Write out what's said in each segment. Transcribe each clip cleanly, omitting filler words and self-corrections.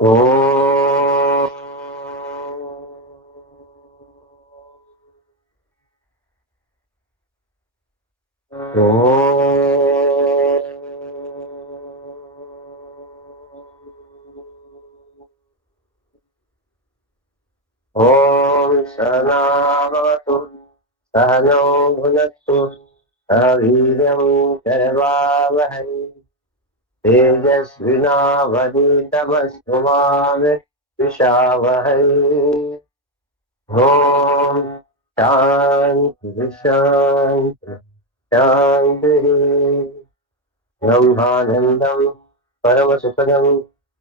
Om Sanavatu Sano Bhunatu Saviryam Karvavahai Tejasvinavaditamassumave Vishavahai. Om Shanti Shanti Shanti. Brahmanandam Paramasukadam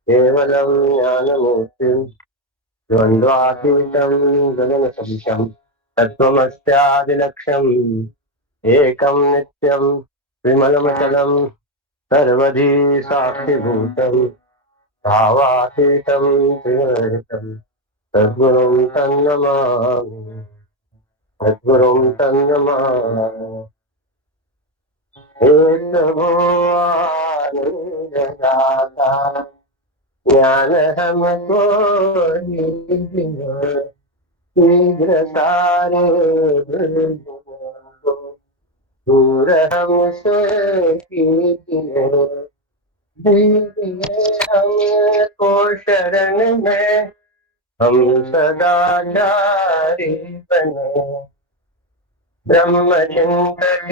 Kevalam Jnanamurtim Dvandvaतीtam Gaganasabhisham Tattvamasyaadilaksham Ekam Nityam Vimalamachalam Sarvadhi Sakshibhutam Bhavaतीtam Trivaritam Sadgurum Tannamami Sadgurum Tannamami. हे प्रभु आनंद दाता ज्ञान हमको दीजिए शीघ्र सारे दुर्गुणों को दूर हमसे कीजिए दीजिए हमको शरण में हम सदाचारी बने ब्रह्मचिंतक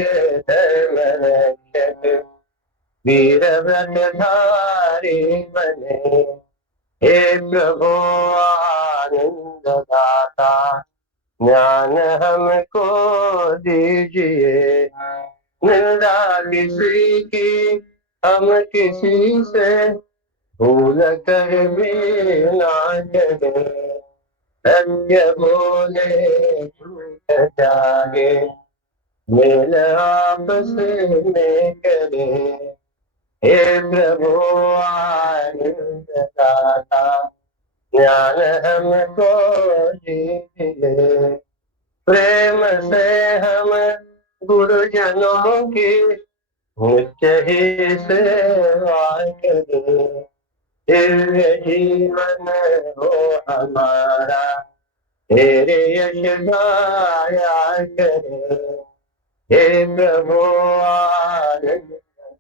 धर्म रक्षक वीर व्रतधारी बने हे प्रभु आनंद दाता ज्ञान हमको दीजिए निंदा किसी की हम किसी से भूल कर भी ना चले सत्य बोले झूठ जागे मेल आपस में करे हे प्रभु आनंद दाता ज्ञान हमको दीजिए प्रेम से हम गुरुजनों की नित्य ही सेवा करें दिव्य जीवन हो हमारा तेरे यश गाया करे हे प्रभु आनंद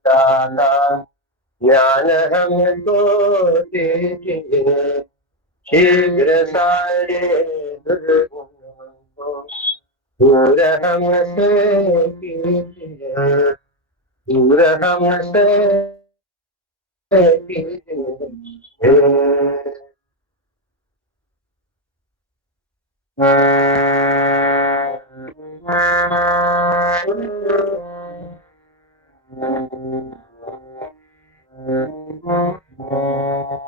दाता ज्ञान हमको दीजिए शीघ्र सारे दुर्गुणों को दूर हमसे कीजिए दूर हमसे कीजिए।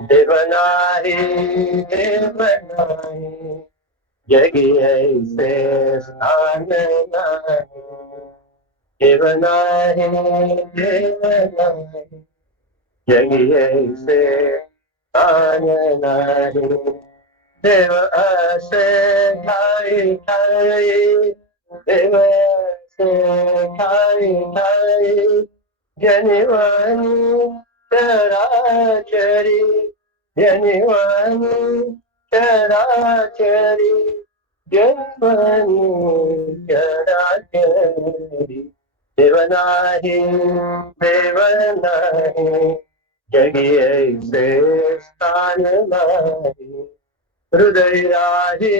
देवनाही देवनाही जगी ऐसे स्थान नाही देवनाही देवनाही जगी ऐसे स्थान नाही देव असे ठाई ठाई देव असे ठाई ठाई जनिवानी चराचरी जनिवानी चराचरी जनिवानी चराचरी देवनाही देवनाही जगी ऐसे स्थान नाही हृदय राहे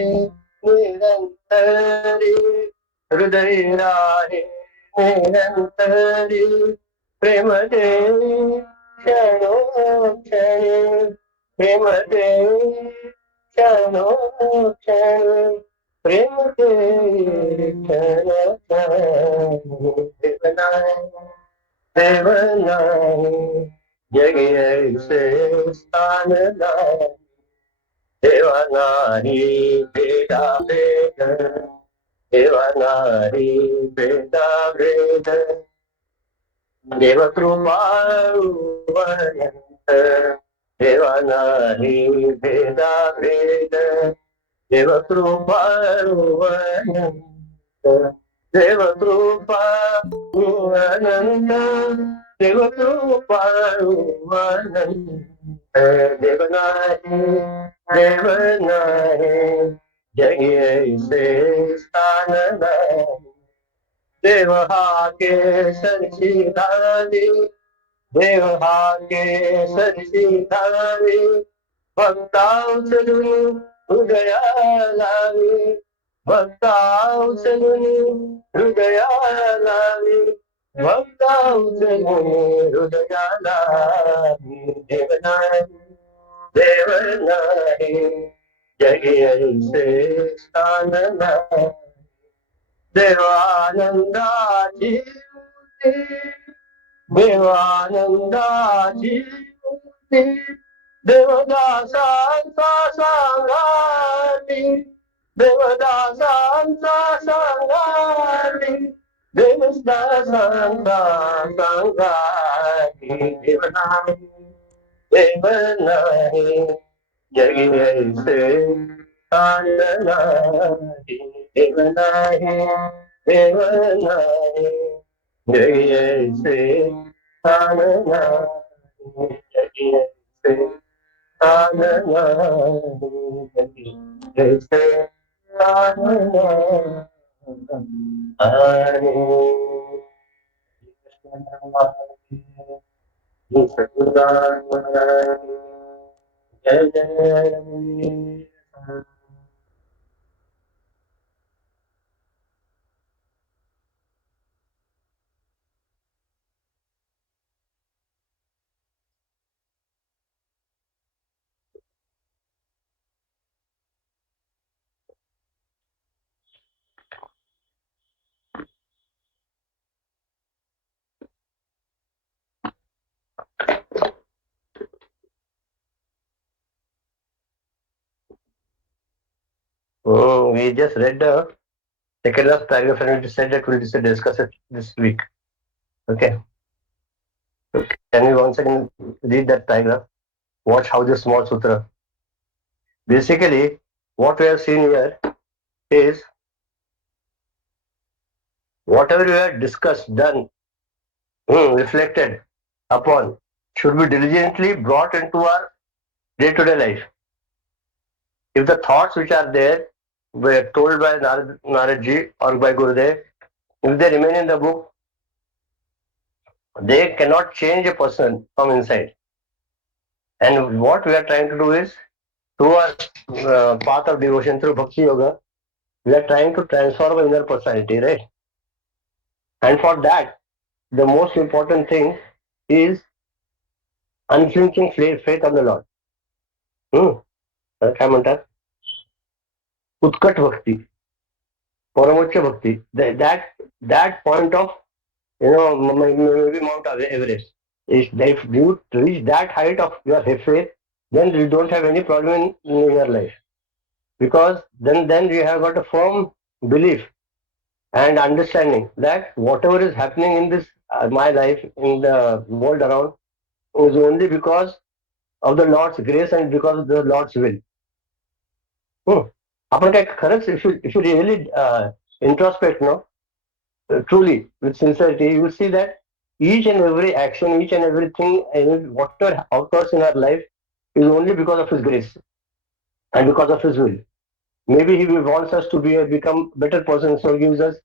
निरंतरी हृदय राहे निरंतरी प्रेम देवी क्षणो क्षण प्रेम देवी क्षणो क्षण प्रेम देवी क्षण देवनाही जगी ऐसे स्थान नाही देवनाही भेदा भेद देवनाही भेदा भेद देव कृपावनंत देवनाही भेदा भेद देव कृपावनंत देव कृपावनंत देव कृपावनंत देवनाहि देवनाहि जगिए से स्थान नहीं देवहा के सरसीधारी देवहा के सरसीधारी भक्ताउचरुनि हृदयालावी भक्ताउचरुनि हृदयालावी भक्ताउचरुनि हृदयालावी देवनाहि देवनाहि जगिए से स्थान नाही देवानंदाची मूर्ती देवानंदाची मूर्ती देवदासांचा सांगाती देवदासांचा सांगाती देवदासांचा सांगाती देवनाही देवनाही जगिए से नाही देवनाही देवनाही जगिए से नाही जगिए से नाही जगिए से जय जय we just read the second last paragraph and we said that we'll discuss it this week. Okay. So can we once again read that paragraph? Watch how this small sutra. Basically, what we have seen here is whatever we have discussed, done, reflected upon should be diligently brought into our day-to-day life. If the thoughts which are there were told by Naradji or by Gurudev, if they remain in the book, they cannot change a person from inside. And what we are trying to do is, through our path of devotion, through Bhakti Yoga, we are trying to transform our inner personality, right? And for that, the most important thing is unflinching faith on the Lord. काय म्हणतात उत्कट भक्ती परमोच्च भक्ती that point of maybe Mount Everest is if you reach that height of your faith, then you don't have any problem in your life, because then you have got a firm belief and understanding that whatever is happening in this my life in the world around is only because of the Lord's grace and because of the Lord's will. आपण काय खरंच if you really introspect, truly with sincerity, you will see that each and every action, each and everything, and whatever occurs in our life is only because of His grace and because of His will. Maybe He wants us to become better persons, so He gives us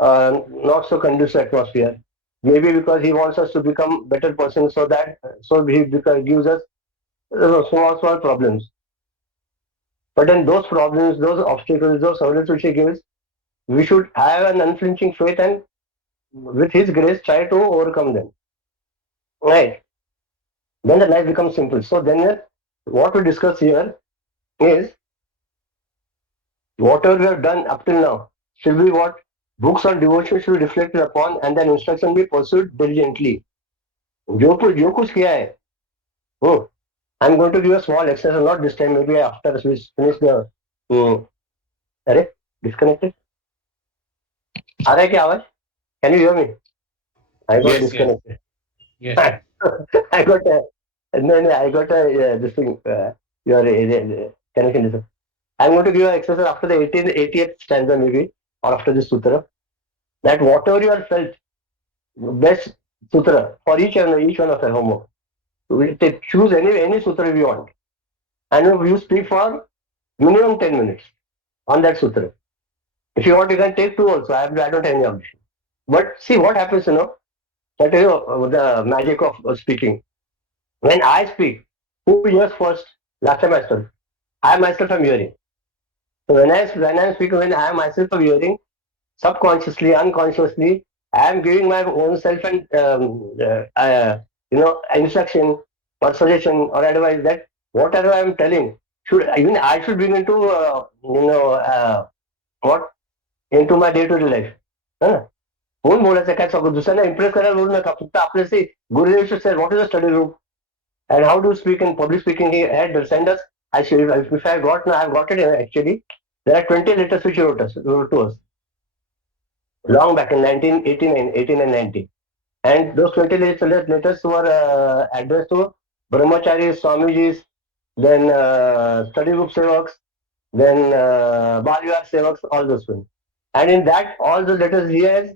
not so conducive atmosphere. Maybe because He wants us to become better persons, so He gives us small problems. But in those problems, those obstacles, those hurdles which He gives, we should have an unflinching faith and with His grace try to overcome them. Right? Then the life becomes simple. So then what we discuss here is whatever we have done up till now should be what books on devotion should be reflected upon, and then instruction be pursued diligently. जो कुछ किया है, I'm going to give a small exercise, not this time, maybe after we finish the. अरे disconnected. आ रहा है क्या आवाज? Can you hear me? I got disconnected. Yes. I got I got this thing. Your connection. I'm going to give an exercise after the 80th stanza maybe, or after this sutra. That whatever you have felt, best sutra for each one of your homework. We take, choose any sutra you want, and you speak for minimum 10 minutes on that sutra. If you want, you can take two also. I don't have any objection. But see what happens, that is the magic of speaking. When I speak, who hears first? Last time I told, I myself am hearing. So when I speak, when I myself am hearing, subconsciously, unconsciously, I am giving my own self an instruction or suggestion or advice that whatever I am telling should even I should bring into what into my day to day life. Huh? कोण बोलायचं काय सगळं दुसऱ्यांना impress करायला बोलू नका फक्त आपल्याशी गुरुदेव said what is the study group and how to speak in public speaking. He had send us. I should, if I got now I've got it actually. There are 20 letters which he wrote to us long back in 1989, 18 and 19. And those 20 letters were addressed to Brahmacharis, Swamijis, then study group sevaks, then Baliyar sevaks, all those things. And in that, all the letters he has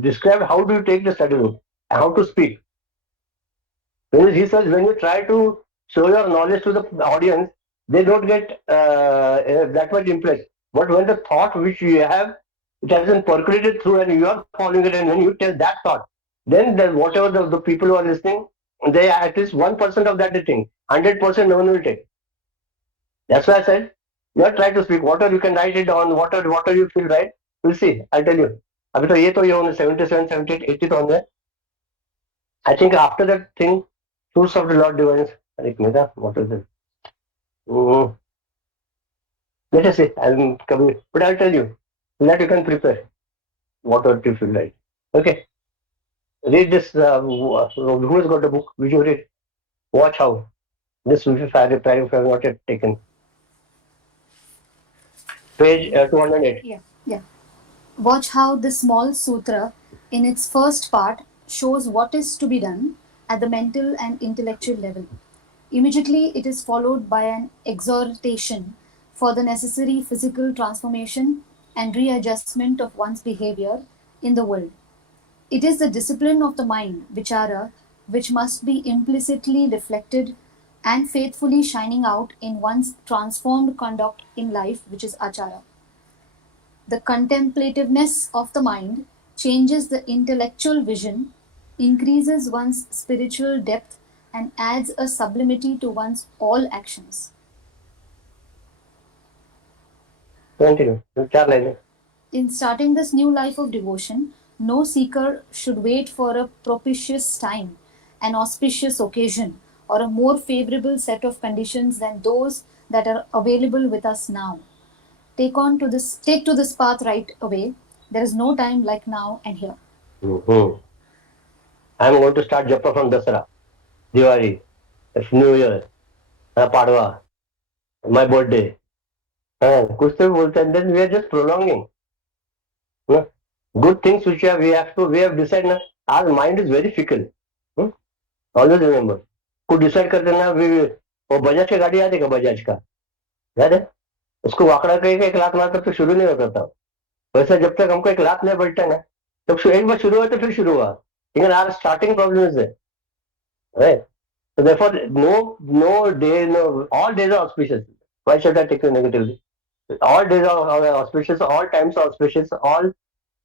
described how do you take the study group, how to speak. When he says when you try to show your knowledge to the audience, they don't get that much impressed. But when the thought which you have, it has been percolated through and you are following it, and when you tell that thought, then whatever the people who are listening, they at least 1% of that they think, 100% no one will take. That's why I said, you are trying to speak. Whatever you can write it on, whatever you feel right, we'll see. I'll tell you. अभी तो ये तो ये होने 77, 78, 80 तो होंगे. I think after that thing, Fruits of the Lord Divines. Like Meda, what is it? Mm, let us see. But I'll tell you. That you can prepare. Whatever you feel like. Okay. Read this. Who has got the book? Which you read? Watch how. This paragraph I have not yet taken. Page 208. Yeah. Watch how the small sutra, in its first part, shows what is to be done at the mental and intellectual level. Immediately, it is followed by an exhortation for the necessary physical transformation and readjustment of one's behavior in the world. It is the discipline of the mind, vichara, which must be implicitly reflected and faithfully shining out in one's transformed conduct in life, which is achara. The contemplativeness of the mind changes the intellectual vision, increases one's spiritual depth, and adds a sublimity to one's all actions. Continue. 4 lines. In starting this new life of devotion, no seeker should wait for a propitious time, an auspicious occasion, or a more favorable set of conditions than those that are available with us now. Take to this path right away. There is no time like now and here. Mm-hmm. I'm going to start Japa from Dasara, Diwali, New Year, Padwa, my birthday. कुछ तो बोलते हैं, then we are just prolonging. No? Good things which we have decided ना. Our mind is very fickle. Always remember. कुछ decide करते ना वो बजाज की गाड़ी याद है क्या बजाज का याद है उसको वाकड़ा कहीं एक लात मारकर फिर शुरू नहीं होता था वैसे जब तक हमको एक लात नहीं बैठता ना तब एक बार शुरू हुआ तो फिर शुरू हुआ लेकिन our starting problem is right. So therefore, no day, no all days are auspicious. Why should I take it negatively? All days are auspicious. All times are auspicious. All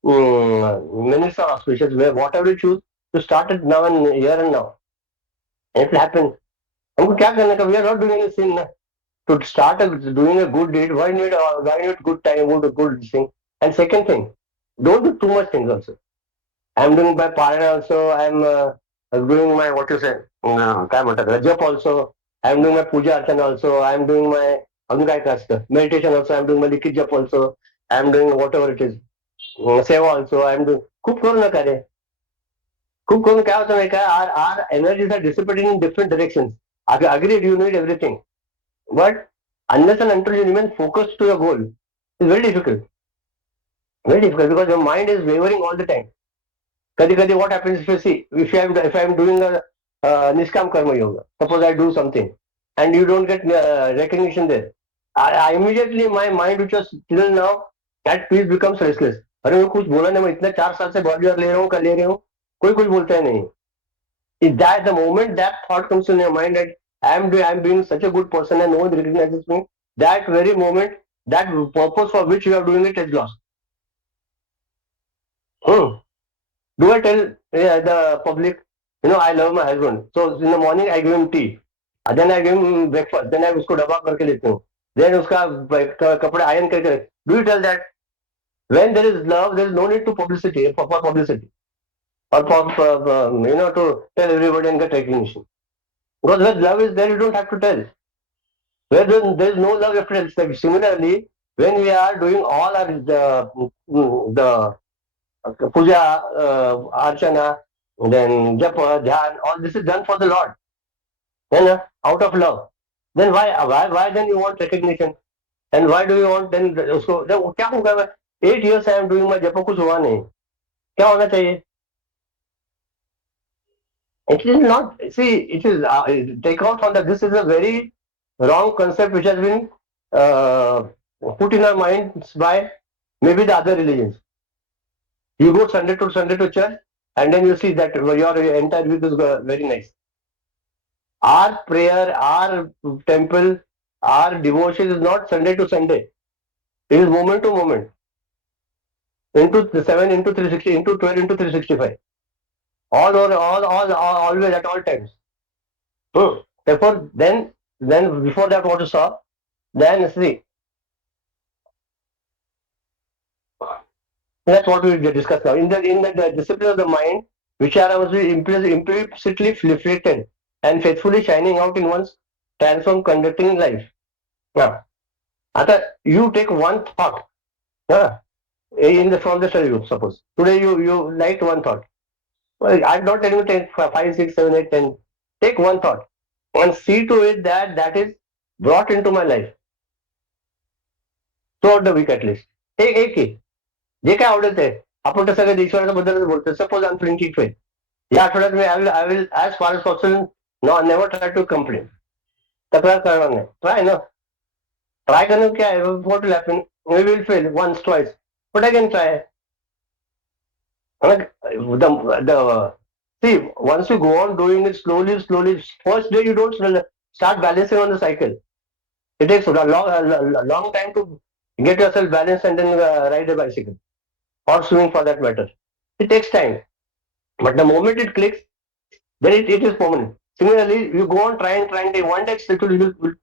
minutes are auspicious. Where whatever you choose to start it now and here and now, it will happen. हमको क्या करने का? We are not doing any sin. ना. To start doing a good deed, why need good time, good thing? And second thing, don't do too much things also. I'm doing my parana also. I'm doing my what you say, काय म्हणतात रजप also. I'm doing my puja archana also. I'm doing my अजून काय काय असतं meditation also. I'm doing my लिखित जप also. I'm doing whatever it is. सेवा also. I'm doing खूप करू नका रे. खूप करून काय होतं नाही का our energies are dissipating in different directions. Agreed, you need everything. But unless and until you remain focused to your goal, it's very difficult. Very difficult because your mind is wavering all the time. Kadi kadi what happens if you see if I am doing a niskam karma yoga, suppose I do something and you don't get recognition there, I immediately my mind which was till now that peace becomes restless. अरे मैं कुछ बोला नहीं मैं इतने 4 साल से body ले रहा हूँ कर ले रहा हूँ कोई कुछ बोलता है नहीं Is that the moment that thought comes in your mind that I'm being such a good person and no one recognizes me, that very moment, that purpose for which you are doing it is lost. Hmm. Do I tell the public, I love my husband. So in the morning I give him tea. Then I give him breakfast. Then I उसको डब्बा करके देती हूँ. Then उसका कपड़े iron करके. Do you tell that? When there is love, there is no need to publicity for publicity or for to tell everybody and get recognition. Because where love is there, you don't have to tell. Where there is no love, you have to tell. Like, similarly, when we are doing all our the puja, archana, then japa, dhyan, all this is done for the Lord, out of love. Then why then you want recognition? And why do you want then उसको then क्या होगा? 8 years I am doing my japa, कुछ हुआ नहीं. क्या होना चाहिए? It is not. See, it is take out from that. This is a very wrong concept which has been uh, put in our minds by maybe the other religions. You go Sunday to church, and then you see that your entire week is very nice. Our prayer, our temple, our devotion is not Sunday to Sunday. It is moment to moment. Into the 7 into 360 into 12 into 365. All over, all always at all times. Therefore, then before that, what you saw, then see, that's what we discussed now. In the discipline of the mind, which are also implicitly reflected and faithfully shining out in one's transformed conducting life. Now, Ata, you take one thought in the from the study group. Suppose today you liked one thought. Well, I'm not telling you take 5, 6, 7, 8, 10. Take one thought and see to it that that is brought into my life throughout the week at least. एक ही जे काय आवडेल ते आपण तर सगळं ईश्वराच्या बद्दलच बोलतो. Suppose I am feeling ठीक या आठवड्यात मी I will as far as possible no never try to complain. तक्रार करणार नाही. ट्राय ना. ट्राय करने क्या है? What will happen? We will fail once twice but I can try. Like, the see, once you go on doing it slowly, first day you don't start balancing on the cycle. It takes a long time to get yourself balanced and then ride a bicycle or swimming for that matter. It takes time. But the moment it clicks, then it is permanent. Similarly, you go on trying, day one day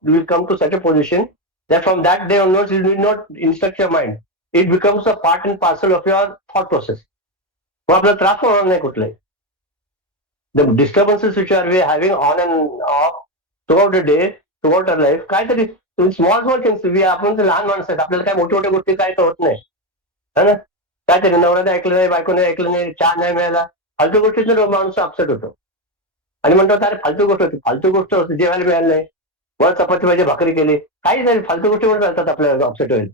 will come to such a position that from that day onwards you need not instruct your mind. It becomes a part and parcel of your thought process. मग आपल्याला त्रास होणार नाही कुठलाही. The disturbances which are we having on and off throughout the day, throughout our life, काहीतरी small things आपण तर लहान माणसं आहेत. आपल्याला काय मोठ्या मोठ्या गोष्टी काय तर होत नाही. है ना? काहीतरी नवऱ्याने ऐकलं नाही, बायकोने ऐकलं नाही, चहा नाही मिळाला, फालतू गोष्टीत माणूस अपसेट होतो आणि म्हणतो अरे फालतू गोष्ट होती, फालतू गोष्ट होती, जेवायला मिळालं नाही, मग चपाती भाजी भाकरी केली, काही नाही, फालतू गोष्टी म्हणून चालतात आपल्याला अपसेट होईल.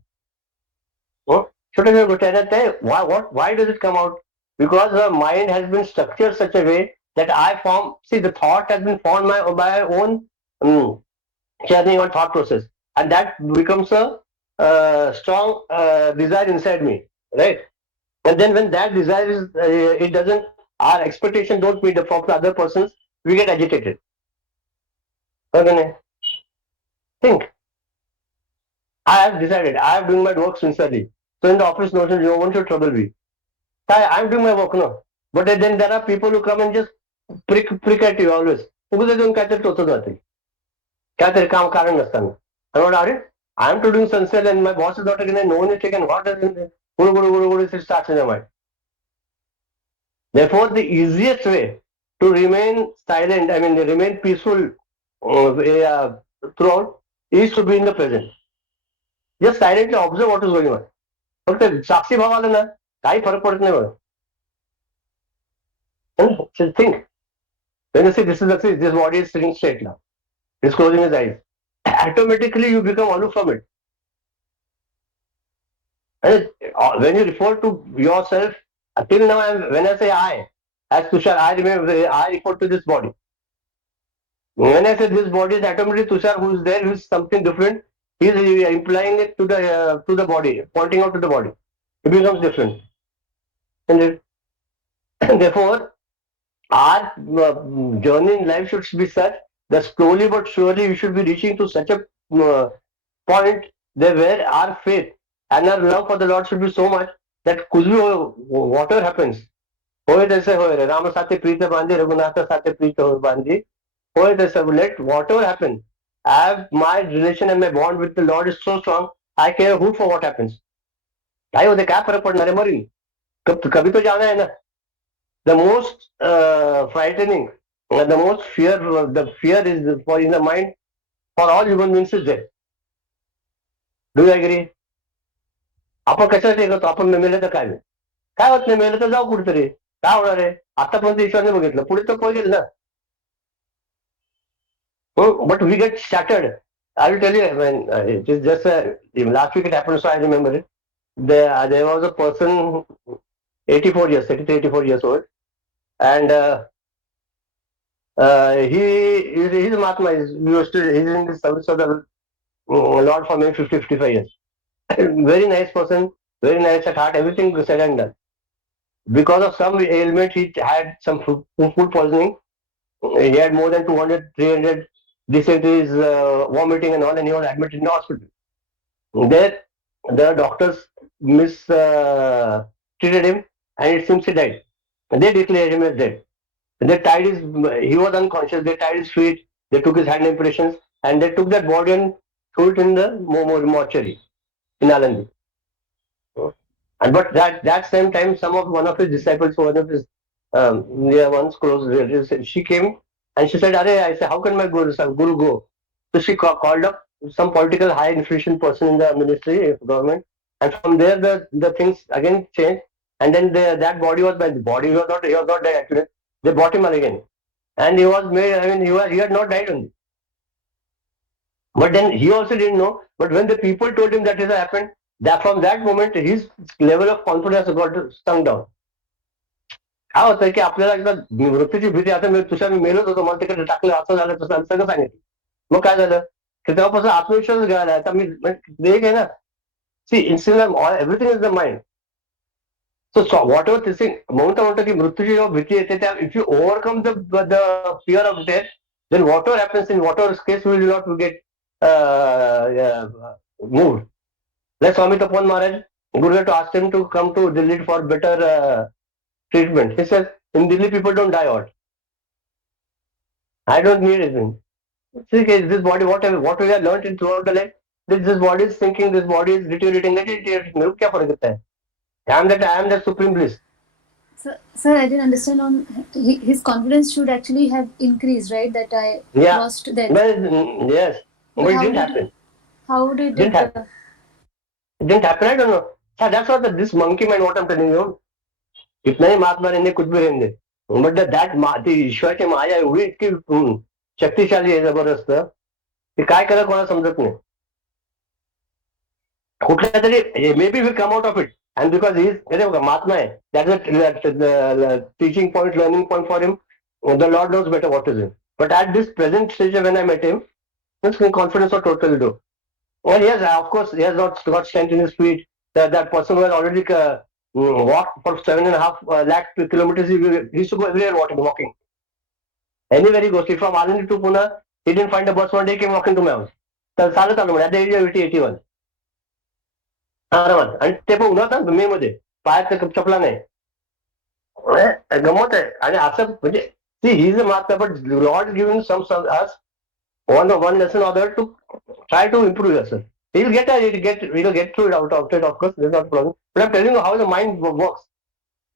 छोट्या छोट्या गोष्टी आहेत ते why does it come out? Because the mind has been structured such a way that the thought has been formed by my own journey or thought process, and that becomes a strong desire inside me, right? And then when that desire is it doesn't, our expectation don't meet the from the other persons, we get agitated. Okay, think. I have decided I am doing my work sincerely, so in the office no one should trouble me. I'm doing my work, no. But then there are people who come and just prick at you always. उगाच देऊन काहीतरी टोचत जाते. काहीतरी काम कारण नसताना. I want, अरे, I'm to doing sincere and my boss is not taking it, no one is taken. What does it? It starts in your mind. Therefore, the easiest way to remain silent, I mean, remain peaceful throughout, is to be in the present. Just silently observe what is going on. फक्त साक्षी भाव आला ना, काही फरक पडत नाही बघा. So think. When you see this body is sitting straight now, it's closing his eyes. Automatically you become aloof from it. And when you refer to yourself, till now when I say I, as Tushar, I refer to this body. When I say this body, is automatically Tushar, who is there, who is something different, he is implying it to the body, pointing out to the body. It becomes different. And therefore, our journey in life should be such that slowly but surely we should be reaching to such a uh, point there where our faith and our love for the Lord should be so much that कुछ भी हो, whatever happens, होए तैसे होए रे राम साथे प्रीत बांधी रघुनाथ साथे प्रीत हो बांधी होए तैसे let whatever happen, I have my relation and my bond with the Lord is so strong. I care who for what happens. भाई होते क्या फर्क पड़ना रे मरी कभी तो जाना है ना. The most frightening, the most fear, the fear is for in the mind for all human beings is death. Do you agree? आपण कशासाठी करतो, आपण मेले तर काय होत नाही, मेलं तर जाऊ कुठेतरी, काय होणार आहे, आतापर्यंत ईश्वरने बघितलं, पुढे तर पोहोचेल ना. But we get started. I will tell you, when it is just last week it happened, so I remember it. There was a person, 84 years, 83, 84 years old, and he's a Mahatma. He's in the service of the Lord for maybe 50, 55 years. Very nice person, very nice at heart, everything said and done. Because of some ailment, he had some food poisoning. He had more than 200, 300 dysenteries, vomiting and all, and he was admitted in the hospital. There, the doctors treated him, and it seems he died. And they declared him as dead. They tied his, he was unconscious, they tied his feet, they took his hand impressions, and they took that body and threw it in the mortuary in Alandi. And but that same time, one of his disciples, one of his near ones, close relatives, she came and she said, "Are I said, how can my guru go?" So she called up some political high influential person in the ministry government, and from there the things again changed. And then that body was by the body he was not dead actually. They brought him again, and he was made. I mean, he had not died only. But then he also didn't know. But when the people told him that it happened, that from that moment his level of confidence got sunk down. काय होतं की आपल्याला एकदा मृत्यूची भीती, आता मी तुषार मी मेलोच होतो, मला तिकडे टाकलं, असं झालं तसं झालं, सगळं सांगितलं. मग काय झालं की तेव्हापासून आत्मविश्वास घ्यायला आता मी एक आहे ना. See instil everything is the mind. So whatever thing म्हणतो की मृत्यूची जेव्हा भीती येते त्या if you overcome the fear of death, then whatever happens in whatever case will not get moved. Like Swami Tapan Maharaj, Guru to ask him to come to Delhi for better treatment. He says, in Delhi people don't die out. I don't need anything. See, this body, what we have learned in throughout the life, this body is thinking, this body is deteriorating. मेरे को क्या फर्क पड़ता है? I am that supreme bliss. Sir, I didn't understand on his confidence should actually have increased, right? That I crossed that. Well, yes, but it didn't happen. How did Didn't happen. It didn't happen. I don't know. So that's what this monkey mind. What I'm telling you. कितना ही महात्मा रहने कुछ भी रहने, but that ती ईश्वराची माया एवढी इतकी शक्तिशाली आहे, जबरदस्त, की काय करा कोणाला समजत नाही. कुठल्या तरी may be will come out of it. And because he is Mahatma, that's the teaching point, learning point for him. The Lord knows better what to do. But at this present stage, when I met him, his confidence was totally low. Well, yes, of course, he has not got strength in his feet. That person who has already walked for 7.5 lakh kilometers, he used to go everywhere walking. Anywhere he goes, from Alandi to Pune, he didn't find a bus one day, he came walking to my house. So, at the age of 81. आरामात, आणि ते पण उन्हात मे मध्ये, पायात चपला नाही, गमत आहे. आणि असं म्हणजे see he is a Mahatma, but Lord giving some us one lesson or other to try to improve yourself. He'll get through it out of it, of course, there's not a problem. But I'm telling you how the mind works.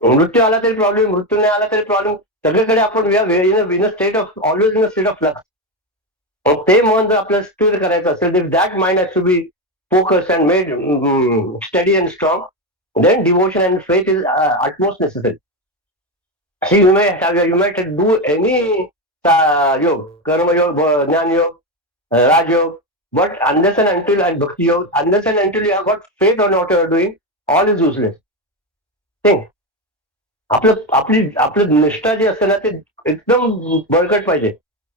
मृत्यू आला तरी problem, मृत्यू नाही आला तरी problem, सगळीकडे आपण in a state of always in a state of flux. ते मन जर आपल्याला स्थिर करायचं असेल, तर that mind has to be focused and made steady and strong, then devotion and faith is utmost necessary. See, you might do any yog, karma yog, jnana yog, raj yog, but unless and until, and bhakti yog, unless and until you have got faith on what you are doing, all is useless. Think. आपली निष्ठा जी असते ना, ते एकदम बळकट पाहिजे,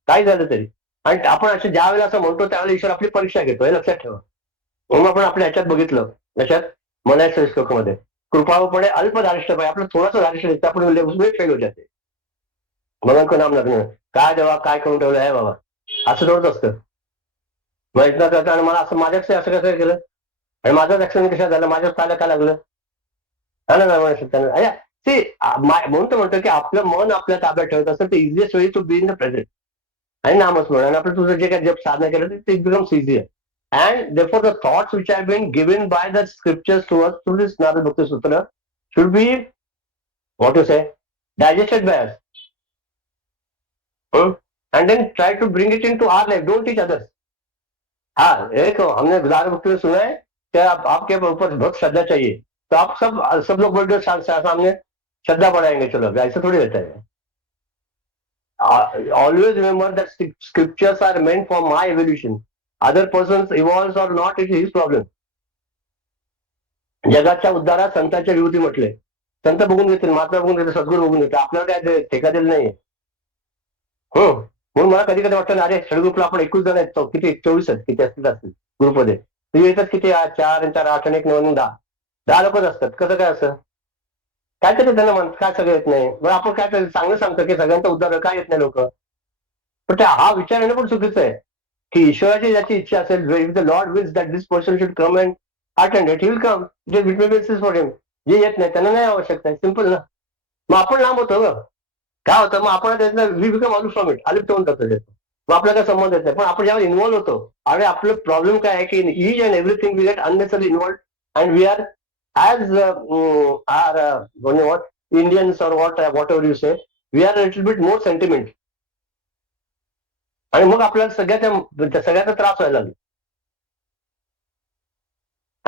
काय झालं तरी. आणि आपण असे ज्या वेळेला असं म्हणतो त्यावेळेला ईश्वर आपली परीक्षा घेतो, हे लक्षात ठेवा. म्हणून आपण आपल्या ह्याच्यात बघितलं, त्याच्यात म्हणायचं श्लोकमध्ये कृपाळूपणे अल्प धारिष्ठ पाहिजे. आपलं थोडंसं धारिष्ठ दिसतं, आपण फेल हो जाते. भगवान नाम लग्न काय देवा काय करून ठेवलं आहे बाबा, असं थोडंच असतं. मग इथनं करता आणि मला असं माझ्याच असं कसं केलं आणि माझंच ऍक्सिडेंट कशा झालं, माझ्याच पाहायला काय लागलं. हा ना म्हणून तर म्हणतो की आपलं मन आपल्या ताब्यात ठेवत असं ते easiest way to be in the present आणि नामस्मरण आणि आपलं तुझं जे काही जप साधना केलं ते becomes easier. And therefore, the thoughts which have been given by the scriptures to us through this Narada Bhakti Sutra should be, what to say, digested by us. And then try to bring it into our life. Don't teach others. हाँ, एक हमने नारद भक्ति में सुना है कि आपके ऊपर बहुत श्रद्धा चाहिए, तो आप सब लोग बोल रहे सामने श्रद्धा बढ़ाएंगे, चलो ऐसा थोड़ी रहता है. Always remember that scriptures are meant for my evolution. Other persons evolves or not, it is his problem. जगाच्या उद्धारात संतांच्या विभूती म्हटले. संत बघून घेतील, महात्मा बघून घेतील, सद्गुरू बघून घेतील, आपल्याला काय ठेका दिला नाहीये. हो, म्हणून मला कधी कधी वाटतं अरे ग्रुपला आपण 21 जण आहेत, किती 24 आहेत, किती असतील ग्रुपमध्ये, तुम्ही येतात किती 4 आणि 4 8 आणि 1 9 10 लोकच असतात. कसं काय असं काय तरी त्यांना म्हणत काय सगळं येत नाही, मग आपण काय चांगलं सांगतो की सगळ्यांचा उद्धार काय येत नाही लोक, पण हा विचार येणं पण चुकीचं आहे की ईश्वराची ज्याची इच्छा असेल, if the Lord wills that this person should come and attend it, he will come. जे विटनेसेस फॉर हिम, जे येत नाही त्यांना नाही आवश्यकता आहे, सिंपल ना. मग आपण लांब होतो ग, काय होतं मग आपण त्याचं we become aloof from it, अलिप्त होऊन जातो त्याचं, मग आपल्याला काय संबंध येत नाही. पण आपण ज्यावेळी इन्व्हॉल्व्ह होतो, अरे आपलं प्रॉब्लेम काय आहे की each and everything we get unnecessary involved and we are as are what Indians और whatever you say, we are little bit more sentiment, आणि मग आपल्याला सगळ्याचा त्रास व्हायला लागला.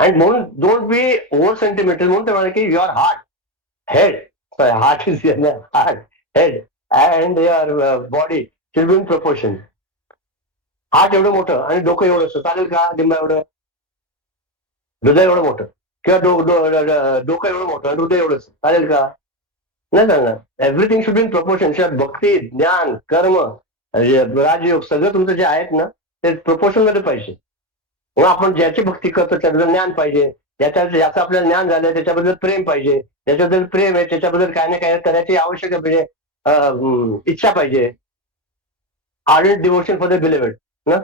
आणि म्हणून डोंट बी ओव्हर सेंटिमेंटल. म्हणून ते म्हणाले की your heart head, heart is heart head and your body should be in proportion. Heart एवढं मोठं आणि डोकं एवढं असतं, चालेल का? लिंबा एवढं हृदय एवढं मोठं, किंवा डोकं एवढं मोठं आणि हृदय एवढं चालेल का? नाही चालणार. Everything should be in proportion. भक्ती, ज्ञान, कर्म, राजयोग सगळं तुमचं जे आहेत ना ते प्रपोर्शन मध्ये पाहिजे. मग आपण ज्याची भक्ती करतो त्याबद्दल ज्ञान पाहिजे, ज्याचं आपल्याला ज्ञान झालंय त्याच्याबद्दल प्रेम पाहिजे, ज्याच्याबद्दल प्रेम आहे त्याच्याबद्दल काय ना काय करायची आवश्यक पाहिजे, इच्छा पाहिजे. ardent devotion for the beloved. No?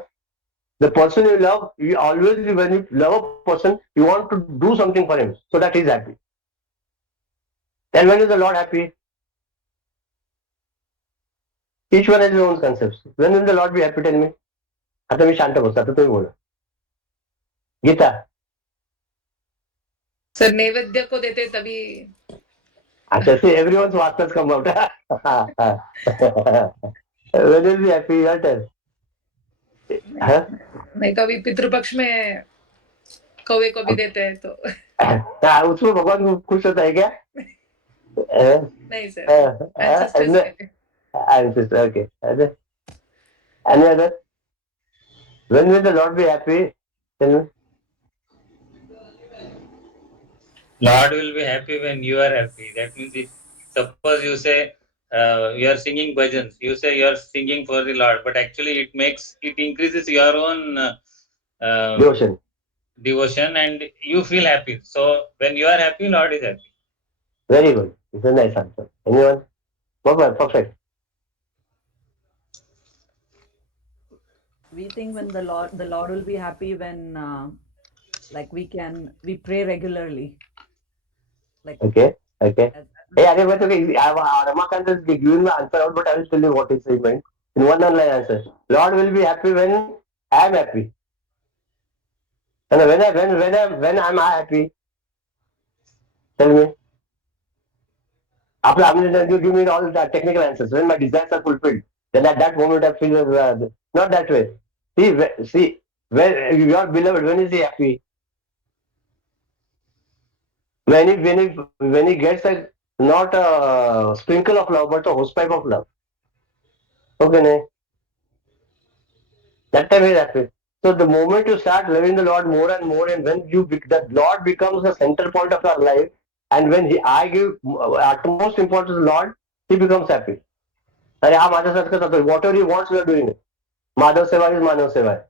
The person you love, you always, when you love a person, you want to do something for him so that he is happy. And when is the Lord happy? Each one has his own concepts. When will the Lord be happy? Tell me. आता मी शांत बसतो, आता तुम्ही बोला. Gita. Sir नैवेद्य को देते तभी. अच्छा, see, everyone's masters come out. When will be happy? Your turn. नहीं, कभी पितृपक्ष में कौवे को भी देते हैं तो. उसमें भगवान खुश होता है क्या? नहीं sir, ancestors, okay. Any other? When will the Lord be happy? Tell me. Lord will be happy when you are happy. That means if suppose you say you are singing bhajans, you say you are singing for the Lord, but actually it increases your own devotion and you feel happy. So when you are happy, Lord is happy. Very good. It's a nice answer. Anyone? Perfect. We think when the Lord will be happy when like we pray regularly. Like okay. Hey, Ramakant is giving the answer out, but I will tell you what is meant in one line answer. Lord will be happy when I am happy. And when I'm happy, tell me. After you give me all the technical answers. When my desires are fulfilled, then at that moment I feel not that way. See, when your beloved, when is he happy? When he gets not a sprinkle of love, but a hosepipe of love. Okay, no? That time he is happy. So the moment you start loving the Lord more and more, and when that Lord becomes the center point of your life, and when I give utmost importance to the Lord, he becomes happy. अरे हा माझ्यासारखंच होतो. Whatever he wants, we are doing it. Madhav Seva is Madhav Seva.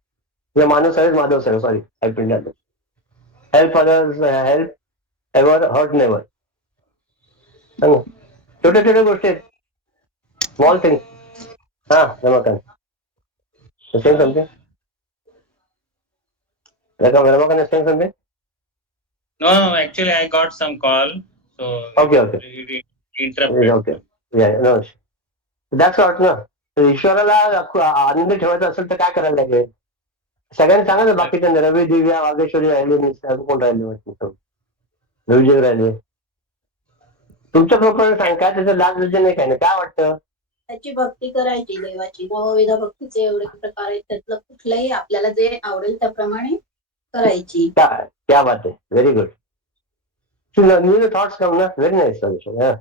Madhav Seva is Madhav Seva. Sorry, I printed that. Help others, help ever, hurt never. छोट्या छोट्या गोष्टी आहेत. Small things. Ramakan. You saying something? Ramakan is saying something? No, no, actually, I got some call, so Okay, okay. it interrupted. Okay. Yeah, no. That's what ना. तर ईश्वराला आनंद ठेवायचा असेल तर काय करायला लागेल? सगळ्यांनी सांगा ना बाकीच्या रवी दिव्या वागेश्वरी राहिले कोण राहिले रविजय राहिले तुमच्या प्रमाणे सांग काय त्याचं लाज लज्जा नाही काय नाही काय वाटतं त्याची भक्ती करायची देवाची नवविध भक्तीचे एवढे प्रकार आहेत त्यातलं कुठलंही आपल्याला जे आवडेल त्याप्रमाणे करायची. क्या बात आहे very good new thoughts come ना व्हेरी नाईस सजेशन हा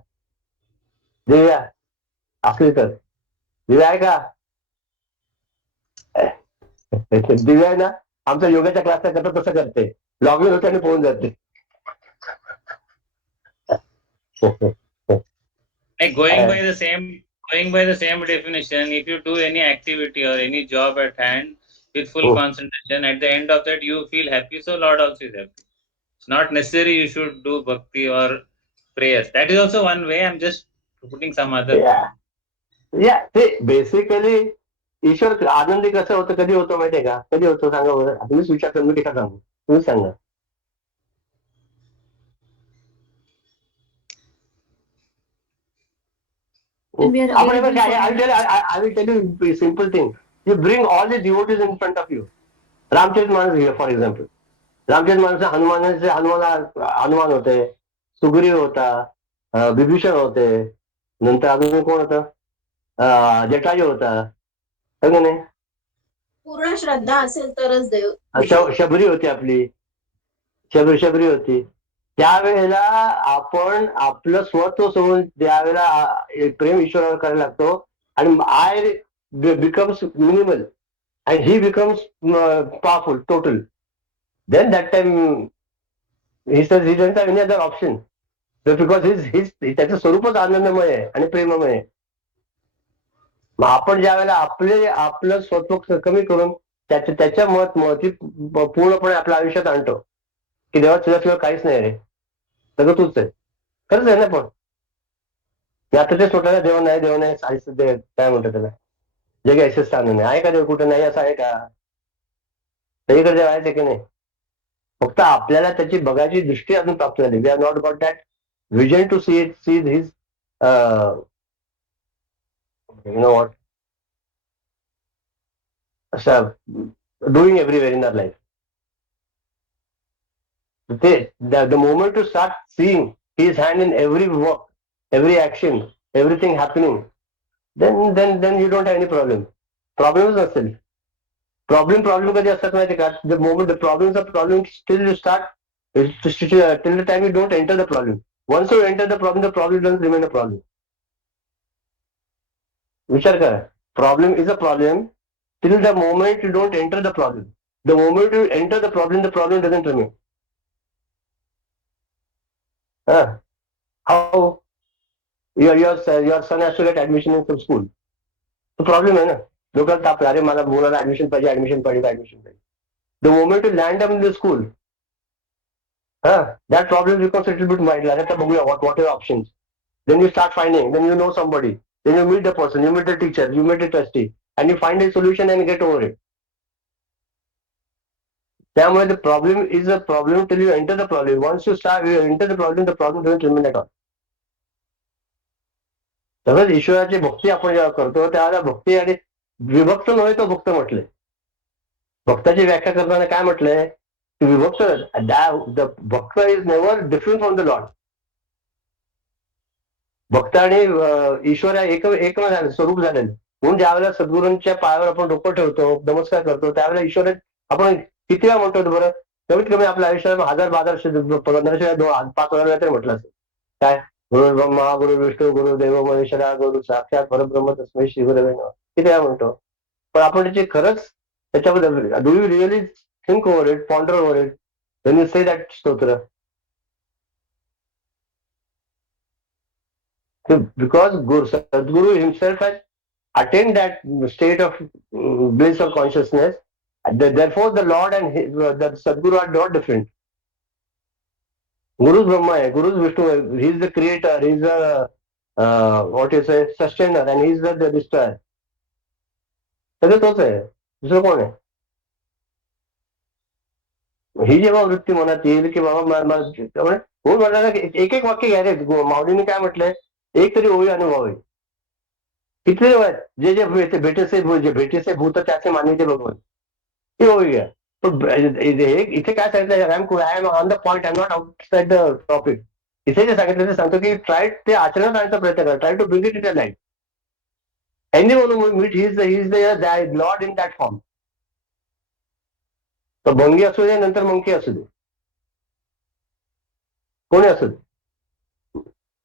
दिव्या असली तर दिव्या आहे का दिव्या आहे ना आमच्या योगाच्या क्लासला करता तसं करते लॉग इन होते आणि पोहून जाते Like going by the same definition, if you do any activity or any job at hand with full concentration, at the end of that you feel happy, so Lord also is happy. It's not necessary you should do bhakti or prayers. That is also one way. I'm just putting some other point. ते basically ईश्वर आनंदी कसं होतं कधी होतं माहितीये का कधी होतं सांगा बरं तुम्हीच विचार करून मी कसा सांगू तुम्हीच सांगा When we are आपण available I will tell you a simple thing. You bring all the devotees in front of you. Ramcharitmanas here, for example. Ramcharitmanas Hanuman होते सुग्रीव होता विभीषण होते नंतर अजून कोण होतं जटायू होता है नाही पूर्ण श्रद्धा असेल तरच देव शबरी होती आपली शबरी होती त्यावेळेला आपण आपलं स्वत्व सोडून त्यावेळेला प्रेम ईश्वरावर करायला लागतो आणि I becomes minimal and he becomes powerful total then that time he doesn't have any other option because त्याचं स्वरूपच आनंदमय आहे आणि प्रेममय आहे मग आपण ज्या वेळेला आपलं स्वत्व कमी करून त्याच्या महती पूर्णपणे आपल्या आयुष्यात आणतो की देवा तुझ्याशिवाय काहीच नाही रे सगळं तूच आहे खरंच आहे ना पण आता ते स्वतःला देव नाही काय म्हणतात त्याला जग ऐसे स्थान नाही आहे का देव कुठे नाही असं आहे का सगळीकडे देव आहे की नाही फक्त आपल्याला त्याची बघायची दृष्टी अजून प्राप्त झाली we are not got that vision to see his you know what असं doing everywhere in our life the moment you start seeing his hand in every work, every action, everything happening, then you don't have any problem. Problems नसेल. Problem कधी असतात माहिती का? The moment the problems are problems, till you start, till the time you don't enter the problem. Once you enter the problem doesn't remain a problem. विचार करा. Problem is a problem till the moment you don't enter the problem. The moment you enter the problem doesn't remain. How your son has to get admission in some school. तो problem आहे ना लोकांना ताप अरे मला मुलाला admission पाहिजे the moment you land in the school that problem becomes little bit mind आता बघूया what are options then you start finding then you know somebody then you meet the person you meet the teacher you meet the trustee and you find a solution and get over it त्यामुळे the problem is a problem till you enter the problem once you start you enter the problem doesn't remain at all तसंच ईश्वराची भक्ती आपण जेव्हा करतो त्यावेळेला भक्ती आणि विभक्त नव्हे तो भक्त म्हटले भक्ताची व्याख्या करताना काय म्हटलंय की विभक्त द भक्त is never different from the Lord भक्त आणि ईश्वर एक स्वरूप झालेलं म्हणून ज्यावेळेला सद्गुरूंच्या पायावर आपण डोकं ठेवतो नमस्कार करतो त्यावेळेला ईश्वर आपण किती वेळा म्हणतो बरं कमीत कमी आपल्या आयुष्यात 1000-1200 5,000 वेळा तरी म्हटलं असेल काय गुरु ब्रह्मा गुरु विष्णू गुरु देव महेश्वरा गुरु साक्षात परब्रह्म तस्मै श्री गुरवे नमः किती वेळा म्हणतो पण आपण त्याची खरंच त्याच्याबद्दल do you really think over it ponder over it when you say that स्तोत्र because Sadguru himself has attained that state of bliss or consciousness. Therefore, the Lord and the Sadguru are not different. Guru is Brahma, Guru is Vishnu, he is the creator, he is the what you say sustainer and he is the destroyer. सगळं तोच आहे, दुसरं कोण आहे? ही जेव्हा वृत्ती मनात येईल की बाबा त्यामुळे हो म्हणाला एक एक वाक्य घ्या रे. माऊलीने काय म्हटलंय, एक तरी ओळी अनुभवावी. किती आहेत जे जे भेटे से भूत त्याचे मान्यते भगवंत, ती ओळी घ्या. पण इथे काय सांगितलं, I am on the point, I am not outside the topic. इथे जे सांगितलं ते सांगतो की ट्राय ते आचरणात आणण्याचा प्रयत्न करा. Try to bring it in life. Any one meet he is the lord in that form. तर भंगी असू दे, नंतर मंकी असू दे, कोणी असू दे,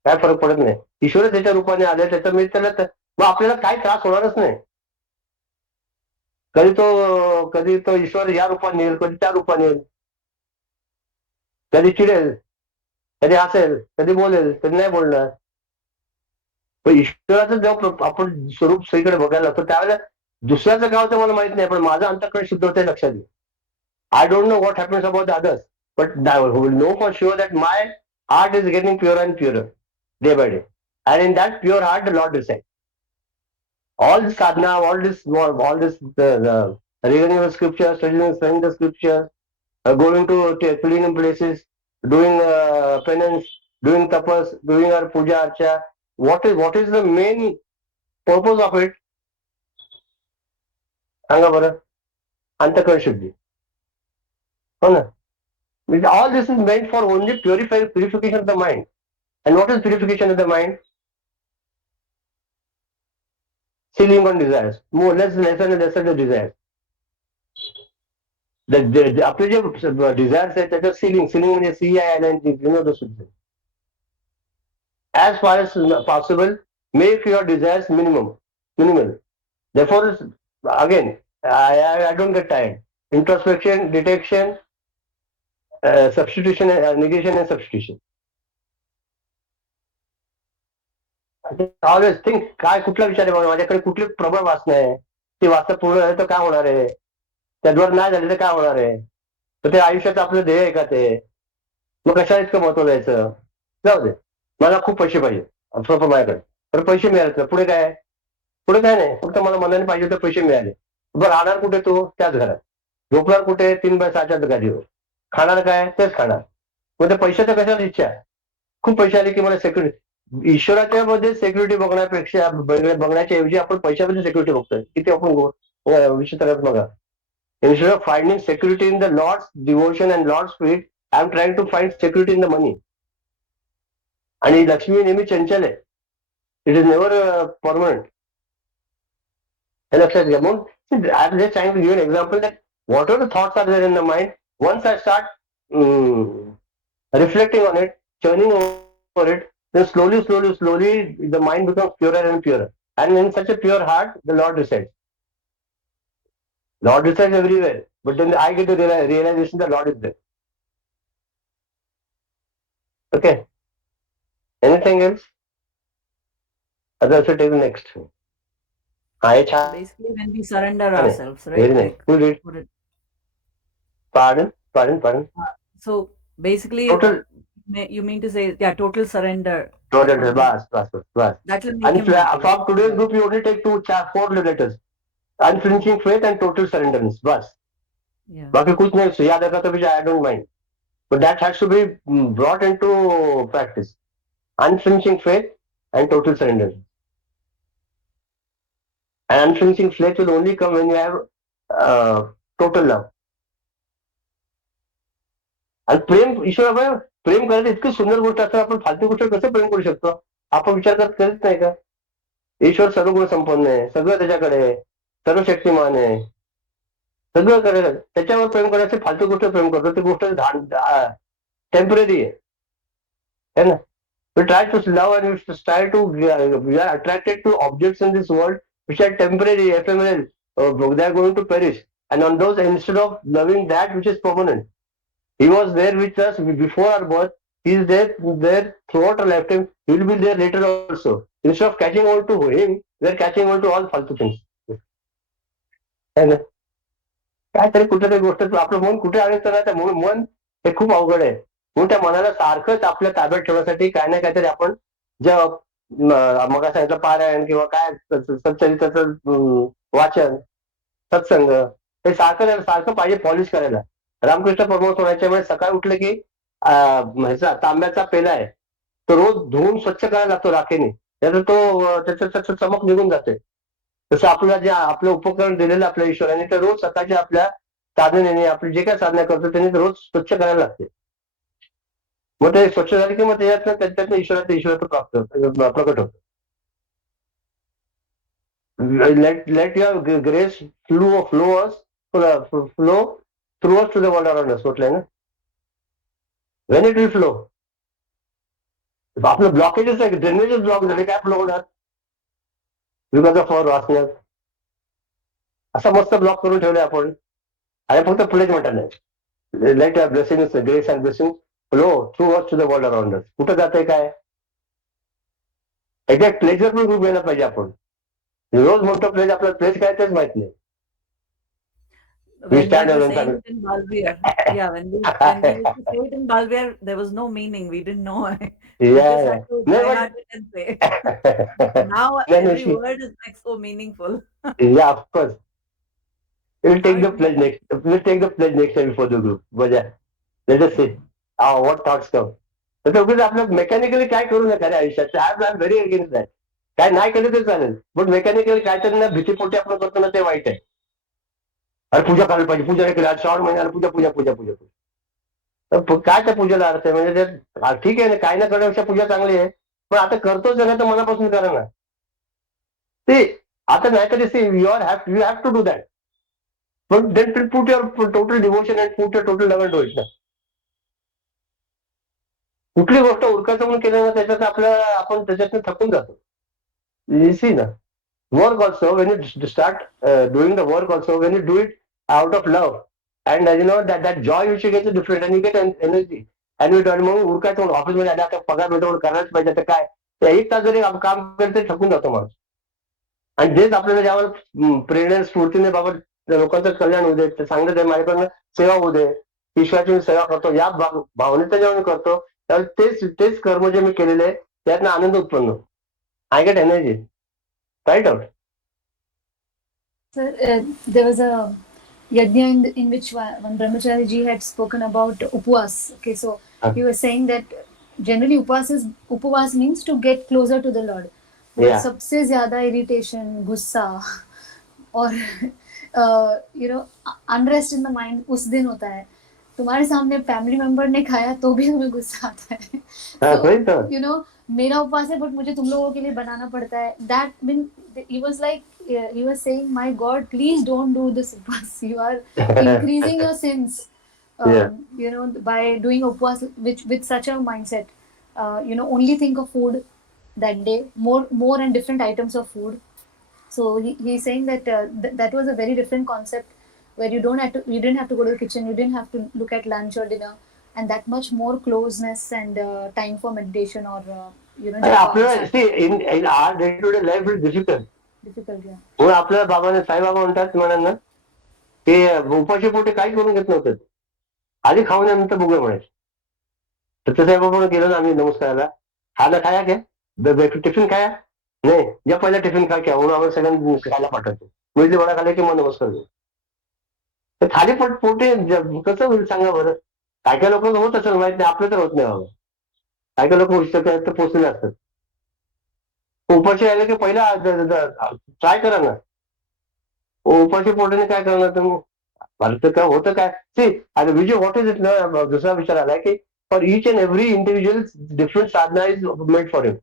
काय फरक पडत नाही. ईश्वर त्याच्या रूपाने आले, त्याचा मी त्याला मग आपल्याला काही त्रास होणारच नाही. कधी तो ईश्वर या रूपाने येईल, कधी त्या रूपाने येईल, कधी चिडेल, कधी हसेल, कधी बोलेल, कधी नाही बोलणार. पण ईश्वराचं जेव्हा आपण स्वरूप सगळीकडे बघायला लागतो त्यावेळेला दुसऱ्याचं गाव तर मला माहित नाही, पण माझं अंतःकरण शुद्ध होते लक्षात येईल. I don't know what happens about the others, but I will know for sure that my heart is getting purer and purer day by day. And in that pure heart, the Lord resides. All this sadhana, all this reading the scripture, studying the scripture, going to clean places, doing penance, doing tapas, doing our puja archa. What is the main purpose of it? सांगा बरं. अंतःकरण शुद्धी, हो ना. All this is meant for only purification of the mind. And what is purification of the mind? Sealing on desires. More lesser and lesser the desires. आपले जे desires आहेत त्याच्यात ceiling म्हणजे CI as far as possible make your desires minimal. Therefore again I don't get tired. Introspection, detection, substitution, negation and substitution. Always think, काय कुठला विचार आहे, माझ्याकडे कुठली प्रबळ वासना आहे, ती वासना पूर्ण झाली तर काय होणार आहे, त्याद्वारे नाही झाली तर काय होणार आहे, तर ते आयुष्याचं आपलं ध्येय आहे का ते, मग कशाला इतकं महत्व द्यायचं. जाऊ दे, मला खूप पैसे पाहिजे स्वतः माझ्याकडे, तर पैसे मिळाले, पुढे काय नाही, फक्त मला मनाने पाहिजे तर पैसे मिळाले. बरं राहणार कुठे तू, त्याच घरात. झोपणार कुठे, 3x6च्या गादीवर. खाणार काय, तेच खाणार. मग ते पैशाचं कशाला इच्छा आहे. खूप पैसे आले की मला सिक्युरिटी, ईश्वराच्या मध्ये सिक्युरिटी बघण्याच्या ऐवजी आपण पैशामध्ये सिक्युरिटी बघतोय. किती आपण विचित्र बघा. Instead of finding security in the Lord's devotion and Lord's spirit, I am trying to find security in the money. आणि लक्ष्मी नेहमी चंचल आहे. It is never permanent. हे लक्षात घ्या. म्हणून I am just trying to give an example that whatever thoughts are there in the mind, once I start reflecting on it, churning over it, then slowly the mind becomes purer and purer. And in such a pure heart, the Lord resides. Lord resides everywhere, but then I get the realization that Lord is there. Okay. Anything else? Otherwise, we'll take the next. Basically, when we surrender ourselves, right? Very nice. Who read? Pardon. So basically, Total. You mean to say, yeah, total surrender. Total. Bas. That will make And him happy. from today's group, you only take 4 letters. Unflinching faith and total surrenderance. Bas. Yeah. बाकी कुछ नहीं. याद रहता तो I don't mind. But that has to be brought into practice. Unflinching faith and total surrenderance. And unflinching faith will only come when you have total love. आणि प्रेम, ईश्वरावर प्रेम करायचं इतकी सुंदर गोष्ट असतं. आपण फालतू गोष्ट कसं प्रेम करू शकतो, आपण विचार करत नाही का. ईश्वर सर्व गुण संपन्न आहे, सगळं त्याच्याकडे आहे, सर्व शक्तिमान आहे, सगळं करेल. त्याच्यावर प्रेम करायचं, फालतू गोष्ट प्रेम करतो, ती गोष्ट टेम्पररी आहे ना. We try to love and we are attracted to objects in this world which are temporary, ephemeral, they are going to perish. And on those, instead of loving that which is permanent, He was there with us before our birth. He is there throughout our lifetime. He will be there later also. Instead of catching on to him, we are catching on to all फालतू things. है ना. काहीतरी कुठेतरी गोष्ट आपलं मन कुठे अडकतं ना, त्या मन हे खूप अवघड आहे. म्हणून त्या मनाला सारखंच आपल्या ताब्यात ठेवण्यासाठी काय ना काहीतरी आपण जप, मग सांगितलं पारायण किंवा काय सच्चरित्राचं वाचन, सत्संग, हे सारखं सारखं पाहिजे पॉलिश करायला. रामकृष्ण परमहंस होण्याच्या वेळेस सकाळी उठलं की ह्याचा तांब्याचा पेला आहे तो रोज धुवून स्वच्छ करायला लागतो राखेने, त्याचा तो त्याचं चमक निघून जाते. तसं आपल्याला जे आपलं उपकरण दिलेलं आपल्या ईश्वराने ते रोज सकाळच्या आपल्या साधनेने आपली जे काय साधना करतो त्यांनी रोज स्वच्छ करायला लागते. मग ते स्वच्छ झाले की मग त्याच्यातनं ईश्वराचं प्राप्त प्रकट होतं. let your grace flow through us to the world around us. म्हटलंय ना, when it will flow. आपलं ब्लॉकेजेस आहे, ड्रेनेजेस ब्लॉक झाले, काय फ्लो होणार बिकॉज ऑफ अवर वासना. असा मस्त ब्लॉक करून ठेवलाय आपण. आणि फक्त प्लेज म्हणतात नाही, let your blessings, grace and blessing flow through us to the world around us. कुठं जातंय काय, एक्झॅक्ट प्लेजर पण खूप घ्यायला पाहिजे आपण. रोज मोठं प्लेज, आपलं प्लेज काय तेच माहित नाही. We When we stand were alone. saying it in Balvier, yeah, when we used to say it in Balvier, there was no meaning. We didn't know. We just Yeah. had to No, try but hard and say. Now no, every word is like so meaningful. yeah, of course. We'll Now take the it pledge makes next. We'll take the pledge next time before the group. But yeah, let us see what thoughts come. तर उगाच आपलं mechanically काय करू नका रे आयुष्यात. I am very against that. काय नाही केलं तर चालेल, पण मेकॅनिकली काहीतरी ना भीतीपोटी आपण करतो ना ते वाईट आहे. अरे पूजा करायला पाहिजे, पूजा नाही केली, आज श्रावण महिन्याला पूजा पूजा पूजा पूजा पूजा. तर काय त्या पूजेला अर्थ आहे, म्हणजे ते ठीक आहे ना, काय ना करण्यापेक्षा पूजा चांगली आहे, पण आता करतोच ना तर मनापासून करा ना ते. आता नाही तरी see you have to do that, पण then put your total devotion and put your total level to it ना. कुठली गोष्ट उरकायचं म्हणून केलं ना त्याच्यात आपल्याला आपण त्याच्यातनं थकून जातो. सी ना, work also, when you start doing the work also, when you do it out of love and that joy which you get is different and you get energy and you don't मग उरकायचं म्हणून ऑफिसमध्ये आले, आता पगार मिळतो म्हणून करायलाच पाहिजे. तर काय, एक तास जरी काम करते थकून जातो माणूस. आणि जेच आपल्याला ज्यावर प्रेरणा स्फूर्तीने बाबा लोकांचं कल्याण होऊ दे, चांगलं ते माझ्याकडनं सेवा होऊ दे, ईश्वराची मी सेवा करतो या भावनेचं जेव्हा मी करतो, तर तेच कर्म जे मी केलेले आहे त्यातनं आनंद उत्पन्न होतो. I get energy, right out. Sir, there was a yajna in which one brahmachari ji had spoken about upvas. Okay, so he was saying that generally upvas means to get closer to the Lord. Yeah. सबसे ज्यादा irritation, गुस्सा और unrest in the mind उस दिन होता है. तुम्हारे सामने फैमिली मेंबर ने खाया तो भी तुम्हें गुस्सा आता है. मेरा उपवास है बट मुझे तुम लोगों के लिए बनाना पड़ता है. That mean he was like he was saying, my God, please don't do this upvas. You are increasing your sins. By doing upvas with such a mindset. Only think of food that day, more and different items of food. So he's saying that that was a very different concept, where you didn't have to go to the kitchen, you didn't have to look at lunch or dinner, and that much more closeness and time for meditation or in our day to day life is difficult. Yeah. म्हणून आपल्याला बाबाने साईबाबा म्हणतात म्हणांना की उपाशी पोटी काही करून घेत नव्हतं, आधी खाऊन नंतर बघूया म्हणायचे. तर साईबाबा गेलो ना आम्ही नमस्काराला, खायला खाया क्या, टिफिन खाया नाही, या पहिला टिफिन खा क्या, म्हणून आम्हाला सगळ्यांना खायला पाठवतो. मुली वडा खाले की मग नमस्कार देऊ. तर खाली पोटे कसं होईल सांगा बरं. काय काय लोकांना होत असेल माहित नाही, आपलं तर होत नाही बाबा. काय काय लोक पुस्तकात पोचलेले असतात. उपाशी आले की पहिला ट्राय करा ना. उपाशी पोटाने काय करणार तुम्ही, मला तर काय होतं काय. सी आणि विजय व्हॉट इज इट ना, दुसरा विचार आलाय की for each and every individual different Sadhana is made for him.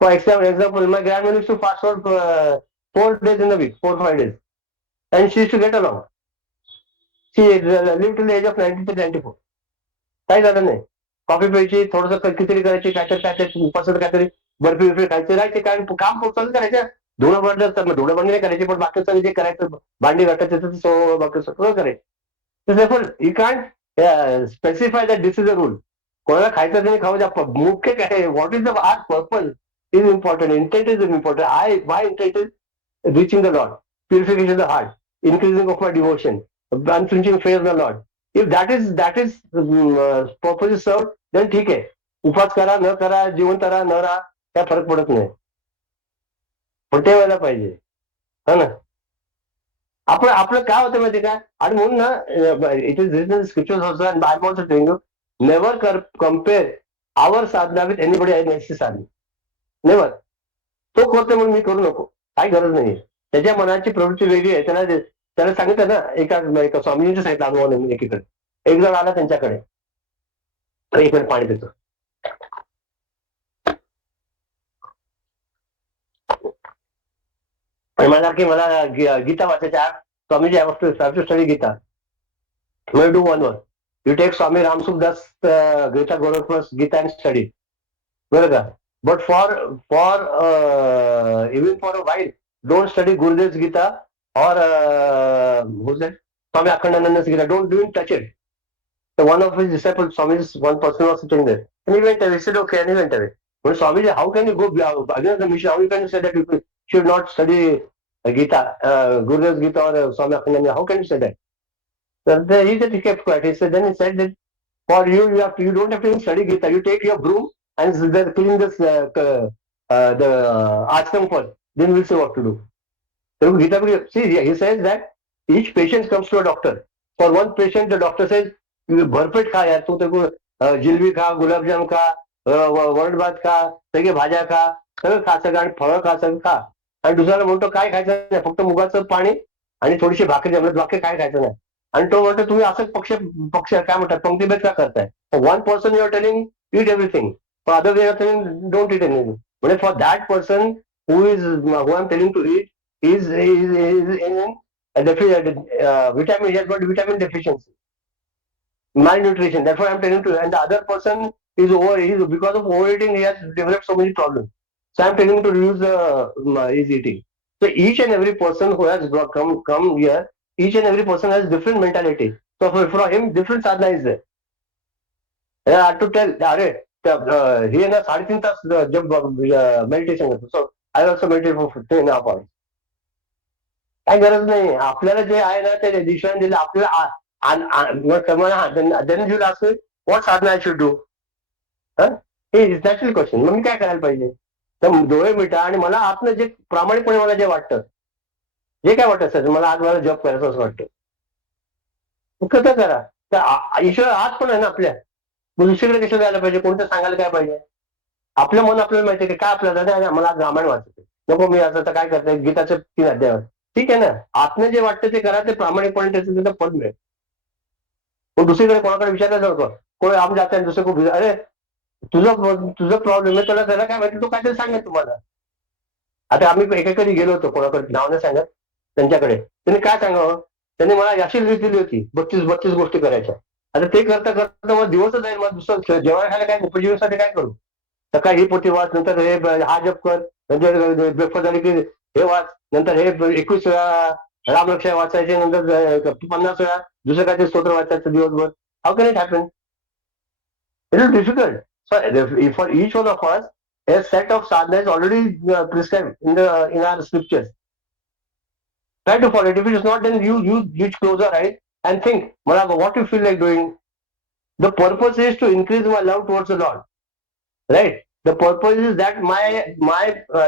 For example, my grandmother used to fast for 4 days in a week, 4-5 days, and she used to get along. She lived till the age of 90 to 94. काही झालं नाही. Coffee प्यायची, थोडंसं खिचडी करायची, काहीतरी उपासाचं काहीतरी बर्फी बिर्फी खायची, राहायचे. काय काम चालू करायचं. धुणं भांडं नाही करायचे, पण बाकीचं जे करायचं, भांडी घाटायचं बाकी सगळं करायचं. Therefore, you can't specify that this is a rule. कोणाला खायचं नाही खाऊ द्या, मुख्य काय, what is the our purpose is important. Intent is important. My intent is reaching the Lord, purification of the heart, increasing of my devotion, unflinching faith in the Lord. If that is purpose is served, then ठीक आहे. उपवास करा न करा, जिवंत राहा न राहा, काय फरक पडत नाही, पण ते व्हायला पाहिजे. हा ना. आपलं आपलं काय होतं माहिती का, आणि म्हणून ना it is written scriptures also and I am also telling you, never compare our sadhana with anybody एल्सची साधना. नेव्हर. तो करतो म्हणून मी करू नको, काही गरज नाही. त्याच्या मनाची प्रवृत्ती वेगळी आहे. त्याला सांगितलं ना, एका स्वामीजींच्या सांगितलं अनुभव मी एकीकडे. एक जण आला त्यांच्याकडे, एक मिनिट पाणी देतो. आणि मला की मला गीता वाचायच्या, Swamiji I have to study Gita. We'll do one more. You take Swami Ram Sukdas Gita Gorakhpur's Gita and study. बरं का? But even for a while, don't study Gurudev's Gita or who's that? Swami Akhandananda's Gita. Don't even touch it. So one of his disciples, Swami's one person was sitting there, and he went away. He said, "Okay," and he went away. But Swamiji, how can you go against the mission? How can you say that you should not study Gita, Gurudev's Gita or Swami Akhandananda? How can you say that? So he kept quiet. Then he said that for you, you don't have to even study Gita. You take your broom and clean this the ashram first. Then we'll see what to do. So Gita, see, he says that each patient comes to a doctor. For one patient, the doctor says, भरपेट खा यार, तू तेको जिलबी खा, गुलाबजाम खा, वरण भात खा, सगळे भाज्या खा, सगळं खा, सगळं आणि फळं खा, सगळं खा. आणि दुसऱ्याला म्हणतो काय खायचं नाही, फक्त मुगाचं पाणी आणि थोडीशी भाकरी जमलं, बाकी काय खायचं नाही. आणि तो म्हणतो तुम्ही असं पक्ष काय म्हणतात, पंक्तीभेद का करताय. One person you are telling eat everything, for other way are telling don't eat anything. म्हणजे for that person who I am telling to eat is in vitamin, he has got vitamin deficiency, malnutrition. That's what I'm telling you. And the other person is because of overeating, he has developed so many problems. So I'm telling him to reduce his eating. So each and every person who has come here, each and every person has different mentality. So for him, different sadhana is there. And I have to tell, he na 3.5 तास जब meditation करतो. So I also meditate for 15.5 hours. काय गरज नाही. आपल्याला जे आहे ना ते दिशा दिलं आपल्याला. Then you ask what sadhana I should do. हे इज नॅचरल क्वेश्चन. मग मी काय करायला पाहिजे. तर डोळे मिटा आणि मला आतनं जे प्रामाणिकपणे मला जे वाटतं, जे काय वाटत असेल, मला आज मला जॉब करायचं असं वाटतं, कसं करा. तर ईश्वर आज पण आहे ना आपल्या. मग दुसरीकडे कशाला जायला पाहिजे, कोणतं सांगायला काय पाहिजे. आपलं मन आपल्याला माहिती आहे की काय आपल्याला मला आज रामायण वाचायचं, नको मी आता काय करते गीताच्या 3 अध्यायावर. ठीक आहे ना, आतनं जे वाटतं ते करा, ते प्रामाणिकपणे त्याचं तिथं फल मिळेल. मग दुसरीकडे कोणाकडे विचारायला नको. कोणी आम जाते दुसरे खूप अरे तुझं प्रॉब्लेम आहे, त्याला काय माहिती, तो काहीतरी सांगेल तुम्हाला. आता आम्ही एकेकडे गेलो होतो, कोणाकडे नाव नाही सांगत, त्यांच्याकडे. त्यांनी काय सांगावं, त्यांनी मला अशी लिस्ट दिली होती 32 गोष्टी करायच्या. आता ते करता करता मला दिवसच जाईल. मला दुसरं जेवण खायला काय, उपजीवनासाठी काय करू. सकाळी ही पोथी वाच, नंतर हे हा जप कर, नंतर ब्रेकफास्ट झाली की हे वाच, नंतर हे 21 वेळा रामरक्षा वाचायचे, नंतर 50 वेळा दुसरं काहीतरी स्तोत्र वाचायचं दिवसभर. How can it happen. It is difficult. For each one of us, a set of sadhana is already prescribed in our scriptures. Try to follow it. If it is not, then you close your eyes and think, Malaka, what you feel like doing. The purpose is to increase my love towards the Lord. Right? The purpose is that my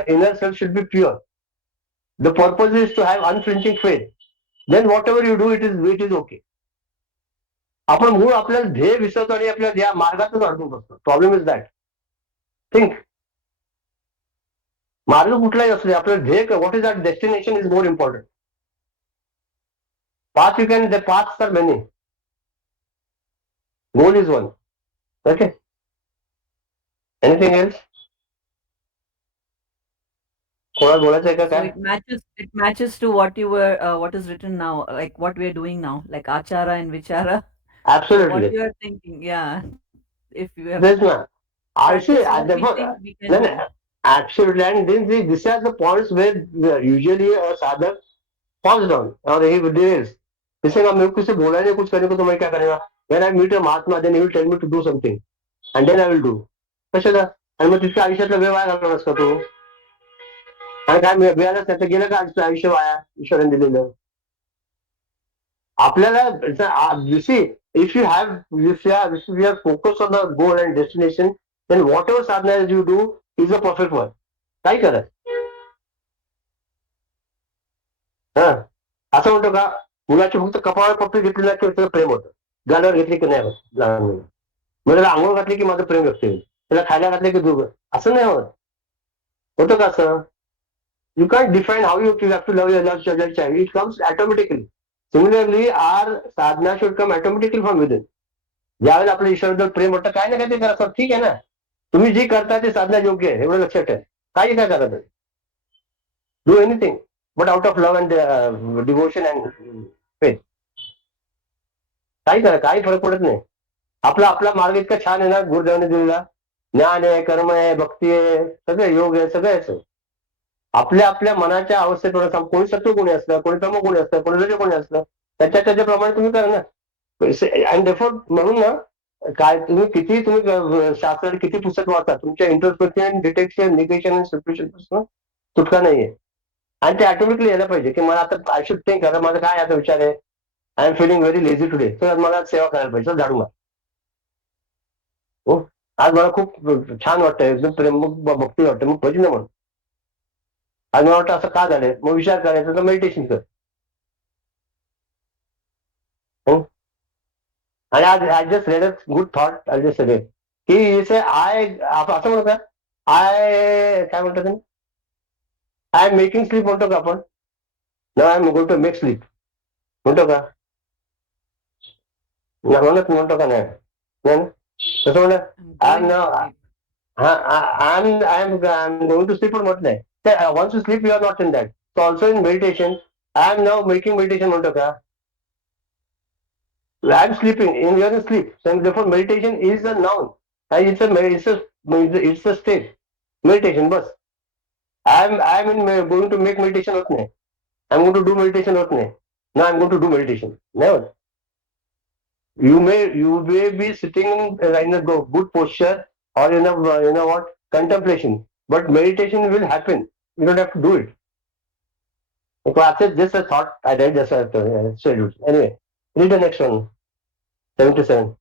inner self should be pure. The purpose is to have unflinching faith. Then whatever you do, it is okay. आपण मूळ आपल्याला ध्येय विसरतो आणि आपल्या ध्येय मार्गातच अडकून बसतो. Problem is that. थिंक. मार्ग कुठलाही असू दे, आपलं ध्येय, what is that destination is more important. Path you can, the paths are many. Goal is one. Okay. Anything else? कोणाला बोलायचं आहे का So काय? it matches to what you were, what is written now, like what we are doing now, like achara and vichara. What Absolutely. you are thinking, yeah. If you have There's no. I see. practiced what we Therefore, think we can do. absolutely. And these are the points where usually a sadhak falls down or he derails. जैसे मैं किसी बोला नहीं कुछ करने को, तो मैं क्या करेगा. When I meet a Mahatma, then he will tell me to do something, and then I will do. कशाला. आणि मग तिच्या आयुष्यातला वेळ वाया घालवणार असतो तो. आणि काय मिळालंच नाही तर गेलं का आयुष्य वाया ईश्वराने दिलेलं. आपल्याला if you are focused on the goal and destination, then whatever sadhana you do, is a perfect one. काय करत हा असं म्हणतो का मुलाची फक्त कपाळावर पप्पी घेतली ना की त्याचं प्रेम होतं, गालावर घेतली की नाही होत. लहान मुलं मग त्याला आंघोळ घातली की माझं प्रेम व्यक्त होईल, त्याला खायला घातले की दूर असं नाही होत. होतं का असं? You can't define how you have to love your child. It comes automatically. Similarly, our sadhana should come automatically from within. ज्यावेळेला आपल्या ईश्वराबद्दल प्रेम वाटतं काय ना काय ते करा, ठीक आहे ना, तुम्ही जी करता ते साधना योग्य आहे एवढं लक्षात ठेवा. काही काय करा तुम्ही, do anything but out of love and devotion and faith. काही करा, काही फरक पडत नाही. आपला आपला मार्ग इतका छान आहे ना गुरुदेवाने दिलेला. ज्ञान आहे, कर्म आहे, भक्ती आहे, सगळं योग आहे, सगळं आहे. आपल्या आपल्या मनाच्या अवस्थेप्रमाणे कोणी सत्व कोणी असतं, कोणी तम कोणी असतं, कोणी रज कोणी असतं, त्याच्याप्रमाणे तुम्ही करा ना. अँड डेफोर म्हणून ना काय तुम्ही किती तुम्ही शास्त्र किती पुस्तक वाचा, तुमच्या इंटरप्रिटेशन, डिटेक्शन, निगेशन आणि सब्स्टिट्यूशन पासून सुटका नाहीये. आणि ते ऑटोमॅटिकली यायला पाहिजे की मला आता आय शुड थिंक, आता माझा काय आता विचार आहे, I am feeling very lazy today, तर मला सेवा करायला पाहिजे, तर झाडू मार. हो, आज मला खूप छान वाटतंय, एकदम प्रेम भक्ती वाटतं, मग भजन म्हण. आणि मला वाटतं असं का झालंय, मग विचार करायचा, तर मेडिटेशन कर. आणि आज I just red a good thought, I just red की से आय असं म्हणतो का, आय काय म्हणतो तुम्ही, आय एम मेकिंग स्लीप म्हणतो का आपण, न I am going to make sleep म्हणतो का, म्हणतो का नाही, तसं म्हणलं I am I am going to sleep पण म्हटलं नाही. Once you sleep you are not in that. So also in meditation I am now making meditation म्हणतो का, I am sleeping, in your sleep. So therefore, meditation is a noun. And it's a state. Meditation, bus. I am going to make meditation होत नाही. I am going to do meditation होत नाही. Now I am going to do meditation. Never. You may be sitting in a good posture or in a what contemplation, but meditation will happen. You don't have to do it. So just a thought I read just schedule. Anyway, read the next one. 77.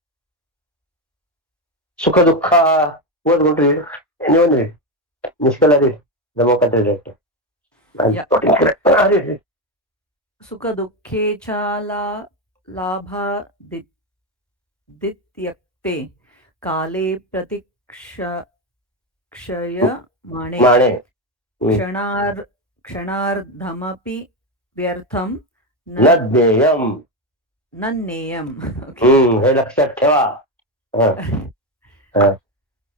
Sukha Dukha. Who is going to read? Anyone read? Niskala read. The Mokkata director. I'm Yeah. not incorrect. Read. Sukha dukhe cha labha dityakte kale pratikshaya mane Mane. क्षणार्धमपि व्यर्थम न ज्ञेयम. नन्नेयम. Okay. हे लक्षात ठेवा.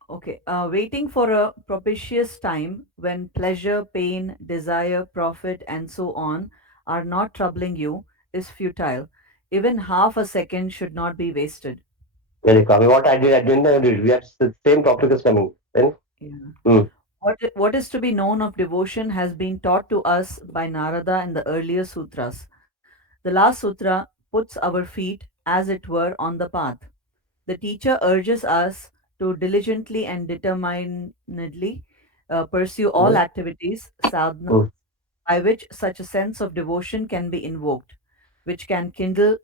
Okay. Waiting for a propitious time when pleasure, pain, desire, profit, and so on are not troubling you is futile. Even half a second should not be wasted. Very common. What I didn't read. We have the same topic is coming. Then. Yeah. What is to be known of devotion has been taught to us by Narada in the earlier sutras. The last sutra puts our feet, as it were, on the path. The teacher urges us to diligently and determinedly pursue all activities, sadhana, by which such a sense of devotion can be invoked, which can kindle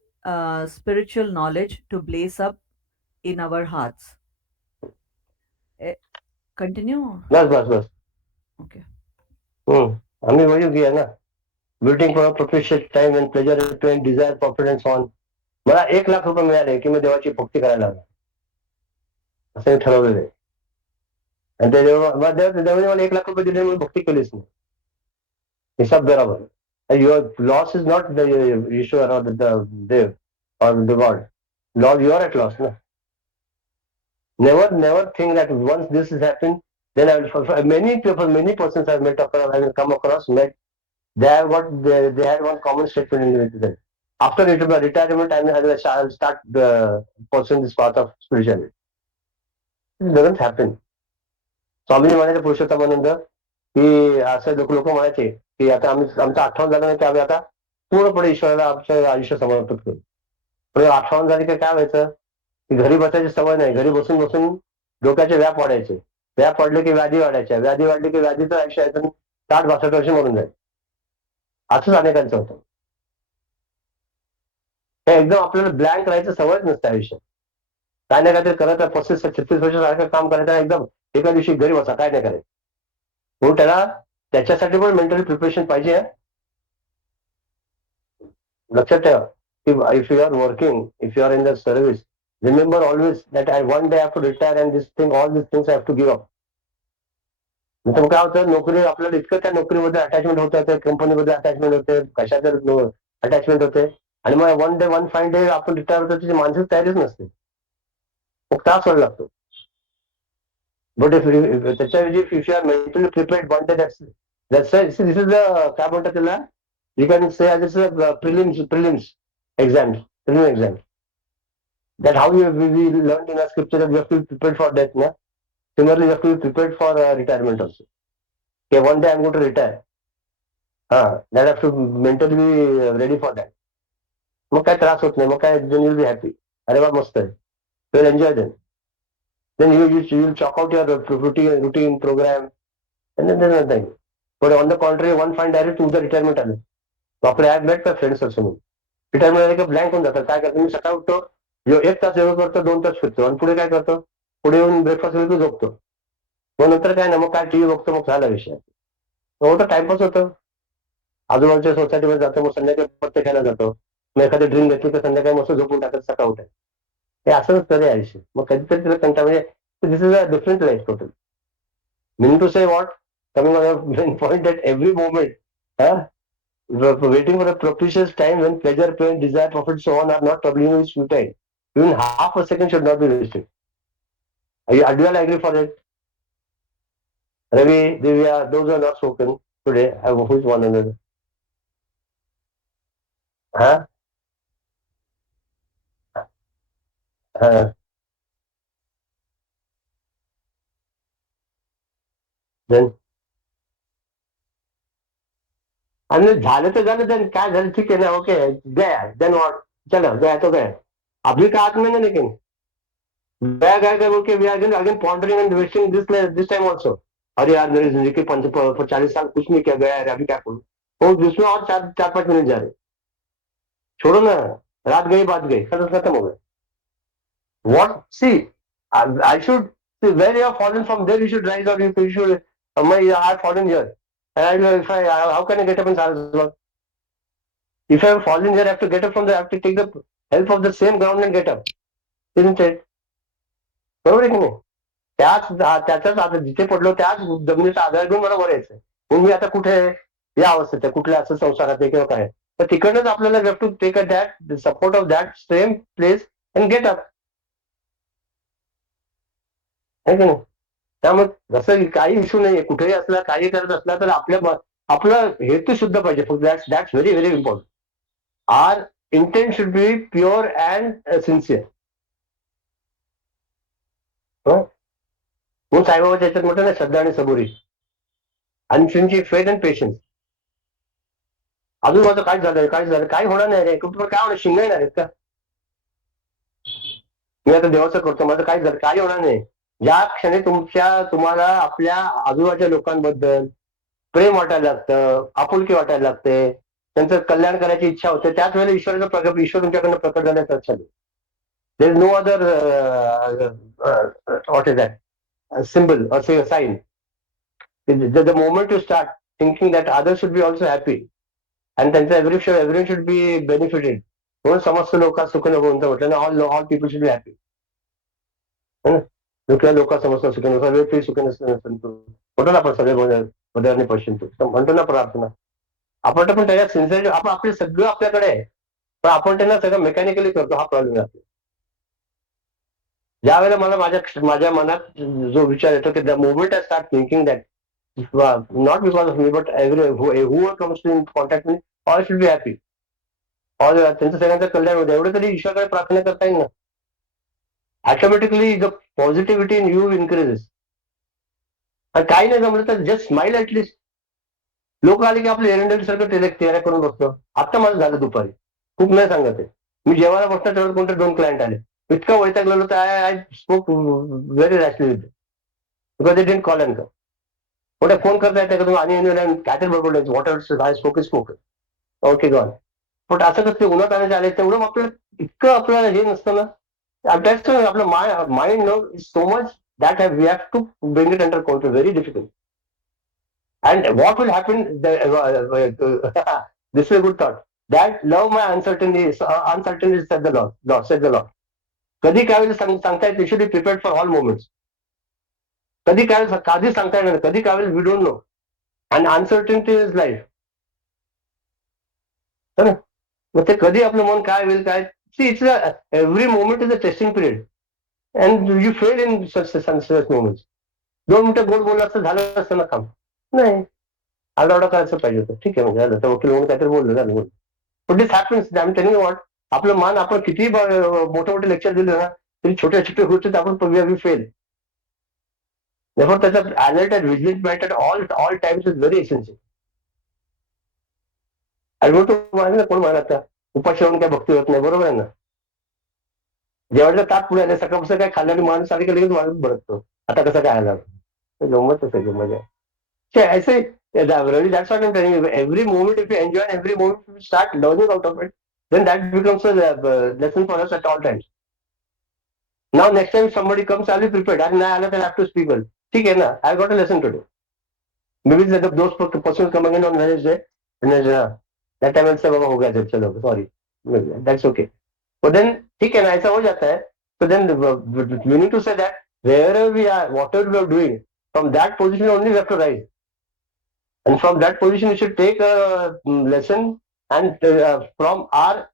spiritual knowledge to blaze up in our hearts. Continue? बस. Okay. आम्ही वळीव घ्या ना. Waiting for professional time and pleasure pain desire confidence on. मला 1,00,000 रुपये मिळाले की मी देवाची भक्ती करायला लागलो, असं मी ठरवलेलं आहे. आणि त्या देवाने मला 1,00,000 रुपये दिले, मी भक्ती केलीच नाही. हिसाब बरोबर. Your loss is not the Ishwar or the Dev or the God. Lord, you are at loss. No? Never think that once this has happened, then I will. Many people, many persons I've met across, I will come across, met. They had one common statement in them. After retirement, I'll start pursuing this path of spirituality. It doesn't happen. स्वामी म्हणायचे पुरुषोत्तमानंद की असं लोक म्हणायचे की आता आमचं आठवण झालं नाही की आम्ही आता पूर्णपणे ईश्वराला आमचं आयुष्य समर्पित करू. पण आठवण झाली की काय व्हायचं की घरी बसायची सवय नाही, घरी बसून बसून डोक्याचे व्याप वाढायचे, व्याप वाढले की व्याधी वाढायच्या, व्याधी वाढली की व्याधीचं आयुष्य आहे 60-62 वर्ष मरून जाईल. असंच अनेकांचं होतं. हे एकदम आपल्याला ब्लँक राहायचं सवयच नसते आयुष्यात. काय ना काहीतरी करत 35-36 वर्ष सारखं काम करायचं एकदम एका दिवशी घरी बसा, काय नाही करायचं. म्हणून त्याला त्याच्यासाठी पण मेंटली प्रिपरेशन पाहिजे. लक्षात ठेवा की if you are working, if you are in the service, remember always that I one day have to retire and this thing, all this things I have to give up. तर काय होतं, नोकरी आपल्याला इतकं त्या नोकरीमध्ये अटॅचमेंट होतं, त्या कंपनीमध्ये अटॅचमेंट होते, कशाच्या अटॅचमेंट होते, आणि मग one day one fine day आपण रिटायर होतो, त्याची मानसिक तयारीच नसते, मग त्रास व्हायला लागतो. बट त्याच्याऐवजी if you are mentally prepared one day, this is the काय म्हणतात त्याला, you can say this is prelims exam. That how we learned in our scripture that we have to be prepared for death. Na? Similarly, we have to be prepared for retirement also. Okay, one day I'm going to retire. That I have to mentally be ready for that. मग काय त्रास होत नाही, मग काय, then you'll be happy. अरे वा मस्त आहे. You'll enjoy them. Then you'll chalk out your routine program, and then there's nothing. But on the contrary, one fine direct to the retirement आले. बापरे, I have met my friends also. Retirement आले का blank होऊन जातात. काय करतो, मी सकाळ उठतो, 1 तास योगा करतो, 2 तास फिरतो, आणि पुढे काय करतो, पुढे येऊन ब्रेकफास्ट वगैरे झोपतो. मग नंतर काय ना, मग काय टीव्ही बघतो, मग झाला विषय. मोठं टाइमपास होतं. आजूबाजूच्या सोसायटीमध्ये जातो, मग संध्याकाळी पत्ते खेळायला जातो, मग एखादी ड्रिंक घेतली तर संध्याकाळी मस्त झोपून टाकत, सकाळ उठाय. हे असंच तरी आयुष्य. मग कधीतरी तिला कंटाळ, म्हणजे this is a different life total. Meaning to say what, coming on point that every moment, waiting for a propitious time when pleasure, pain, desire, profit, so on are not troubling you is futile. Even half a second should not be wasted. Do you all agree for it? Ravi, Divya, those are not spoken today. Who is one another? Huh? Then आणि झालं तर झालं, then काय झालं ठीक आहे ना, okay गया, then what, चलो गया तो गया, अभी का हाथ में ना, लेकिन गया गया गया बोल के we are again pondering and wasting this time also. अरे यार मेरी जिंदगी के 40 साल कुछ नहीं किया, गया यार, अभी क्या करूं, तो जिसमें और 4-5 मिनट जा रहे, छोड़ो ना, रात गई बात गई, खत्म हो गए. What, see, I should see where you have fallen from, there you should rise, or you should, I have fallen here, and if I, how can I get up in Saraswat? If I have fallen here, I have to get up from there, I have to take the help of the same ground and get up, isn't it? बरोबर आहे की नाही? त्याच्याच आता जिथे पडलो त्याच जमिनीचा आधार घेऊन मला वर यायचंय. म्हणून मी आता कुठे आहे, या अवस्थेत आहे, कुठल्या असं संसारात आहे किंवा काय, तर तिकडनंच आपल्याला we have to take a that support of that same place and get up, आहे की नाही? त्यामुळे जसं काही इश्यू नाहीये, कुठेही असला, काही करत असला तर आपला हेतू शुद्ध पाहिजे. That's very very important. Our intent should be pure and sincere. म्हणून साईबाबाच्या याच्यात म्हटलं ना, श्रद्धा आणि सबुरी, आणि फेथ अँड पेशन्स. अजून माझं काय झालं, काय होणार नाही रे, कुठं काय होणार, शिंग येणार आहेत का, मी आता देवाचं करतो, माझं काय झालं, काय होणार नाही. ज्या क्षणी तुम्हाला आपल्या आजूबाजूच्या लोकांबद्दल प्रेम वाटायला लागतं, आपुलकी वाटायला लागते, त्यांचं कल्याण करायची इच्छा होते, त्याच वेळेला ईश्वर तुमच्याकडनं प्रकट झाल्याचं लक्षात येईल. There is no other what is that symbol or say a sign. The moment you start thinking that others should be also happy and त्यांचं everyone should be benefited, म्हणून समस्त लोक सुखी नको म्हटलं ना, all people should be happy. दुसऱ्या लोक समस्त सुखी नको, सगळे सुखी नसतो म्हणतो ना आपण, सगळे बदलणे पश्चिम म्हणतो ना प्रार्थना. आपण पण त्याच्यात सिन्सिअरिटी, आपण आपले सगळं आपल्याकडे आहे, पण आपण त्यांना सगळं मेकॅनिकली करतो, हा प्रॉब्लेम आहे. ज्या वेळेला मला माझ्या मनात जो विचार येतो की the moment I start thinking that not because of me but whoever comes to in contact with me, all should be happy, all त्यांचं सगळ्यांचं कल्याण होतं, एवढं तरी ईश्वराकडे प्रार्थना करता येईल ना, automatically the positivity in you increases. आणि काही नाही जमलं तर जस्ट स्माइल ऍटलिस्ट. लोक आले की आपले एरंडल सारखं तेऱ्या करून बसतो. आता माझं झालं दुपारी, खूप नाही सांगत आहे, मी जेवायला बसता तेवढं कोणते 2 क्लायंट आले, इतका वैतागलेलो तर I spoke very rashly with because they didn't call and come. मोठ्या फोन करता येते का तुम्ही, आणि काय तरी बरोबर, what ever I spoke is spoken, okay gone. पण असं कसं उन्हात आणायचे आले तेवढं आपल्याला इतकं आपल्याला हे नसतं ना, आपलं mind no is so much that we have to bring it under control. Very difficult. And what will happen? This is a good thought. That love my uncertainty, uncertainty said the Lord. Lord said the Lord. कधी काय होईल सांगता येत. You should be prepared for all moments. कधी काय कधी सांगता येणार कधी काय होईल we don't know. And uncertainty is life. है ना? मग ते कधी आपलं मन काय होईल काय. See, it's every moment is a testing period. And you fail in such moments. 2 मिनिटं गोड बोललं असतं झालं असतं ना काम. नाही. आरडाओरडा करायचं पाहिजे होतं. ठीक आहे म्हणजे झालं तर वकील म्हणून काहीतरी बोललं झालं बोललं. But this happens. I'm telling you what. आपलं मान आपण किती मोठे मोठे लेक्चर दिले ना तरी छोट्या छोट्या गोष्टीत आपण फेल. Therefore, त्याचा alert and vigilant mind at all times is very essential. आणि म्हणतो ना कोण म्हणत उपाशी होऊन काय भक्ती होत नाही बरोबर आहे ना. जेवढ्या ताप पुढे आले सकाळपासून काय खाल्ल्याने माणूस आली की लगेच माणूस भरतो. आता कसं काय आला गमतच आहे मजा ऐसे Ravi, that's what I'm telling you. Every moment, if you enjoy, and every moment, if you start learning out of it, then that becomes a lesson for us at all times. Now, next time somebody comes, I'll be prepared. And I have to speak well. ठीक है ना? I got a lesson today. Maybe those persons coming in on Wednesday, and that time I'll say, "बाबा हो गया जब चलो, sorry." That's okay. But then ठीक है ना ऐसा हो जाता है. So then we need to say that wherever we are, whatever we are doing, from that position only we have to rise. And from that position, we should take a lesson and from our,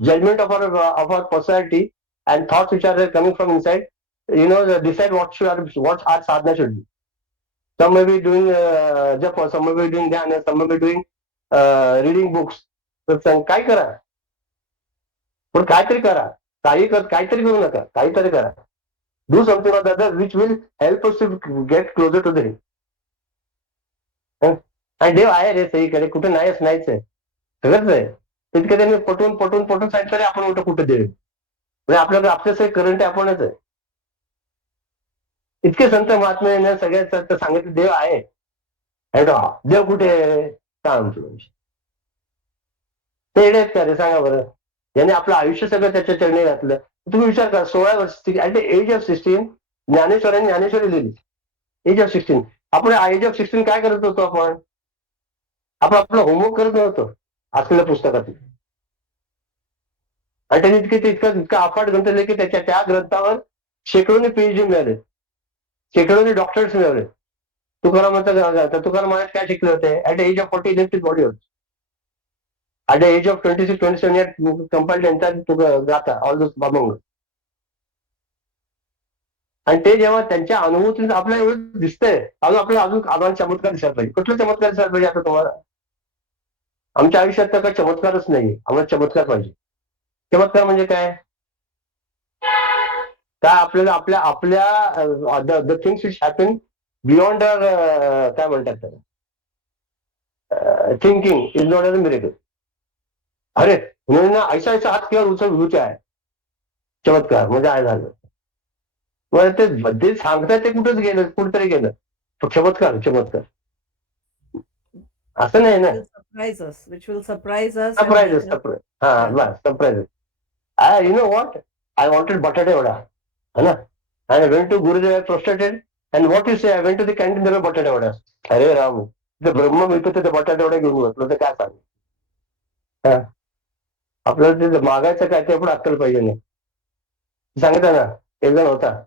judgment of our personality and thoughts which are coming from inside, decide what our sadhana should be. Some may be doing japa, some may be doing dhyana, some may be doing reading books. तर काय करा पण काहीतरी करा काहीतरी करू नका काहीतरी करा. Do something or the other which will help us to get closer to the Him. आणि देव आहे रे सगळीकडे कुठे नाहीच नाहीच आहे सगळंच आहे. तितकं त्यांनी पटवून पटवून पटवून सांगितलं तरी आपण उलट कुठे देव म्हणजे आपल्याकडे आपल्या सगळे करंट आपणच आहे. इतके संत महात्म्याने सगळ्यात सांगितलं देव आहे. देव कुठे आहे सांग ते येडे आहेत का रे सांगा बरं. ज्याने आपलं आयुष्य सगळं त्याच्या चरणी घातलं. तुम्ही विचार करा 16 वर्ष at the age of 16 Dnyaneshwari लिहिली. एज ऑफ 16 आपण एज ऑफ 16 काय करत होतो आपण आपलं होमवर्क करत नव्हतो असलेल्या पुस्तकातून. आणि त्यांनी इतका अफाट ग्रंथ लिहिले की त्या ग्रंथावर शेकडोनी पीएचडी मिळाले शेकडोनी डॉक्टरेट्स मिळवले. तुकाराम महाराज काय शिकले होते at the age of 40 left his body. At the age of 26-27 compiled त्यांचा गाथा ऑल दोस अभंग. आणि ते जेव्हा त्यांच्या अनुभूतीत आपल्याला एवढं दिसतंय आपल्याला अजून चमत्कार दिसायला पाहिजे. कुठला चमत्कार दिसायला पाहिजे आता तुम्हाला. आमच्या आयुष्यात तर काही चमत्कारच नाही. आम्हाला चमत्कार पाहिजे. चमत्कार म्हणजे काय आपल्याला आपल्या the things which happen beyond काय म्हणतात त्याला thinking is not as a miracle. अरे उन्होंने ऐसा ऐसा हात किया उचल आहे चमत्कार म्हणजे आहे झालं. मग ते सांगताय ते कुठेतरी गेलं चमत्कार असं नाही ना. सरप्राईज हा बस surprise. You know what? I wanted बटाटे वडा है ना. And I went to Gurudev prostrated and what you say I went to the canteen there were बटाटे वडा. अरे राम ते ब्रह्म मिळतो ते बटाटे वडा घेऊन बसलो तर काय सांग. आपल्याला ते मागायचं काय ते पण अक्कल पाहिजे नाही. सांगितलं ना एक जण होता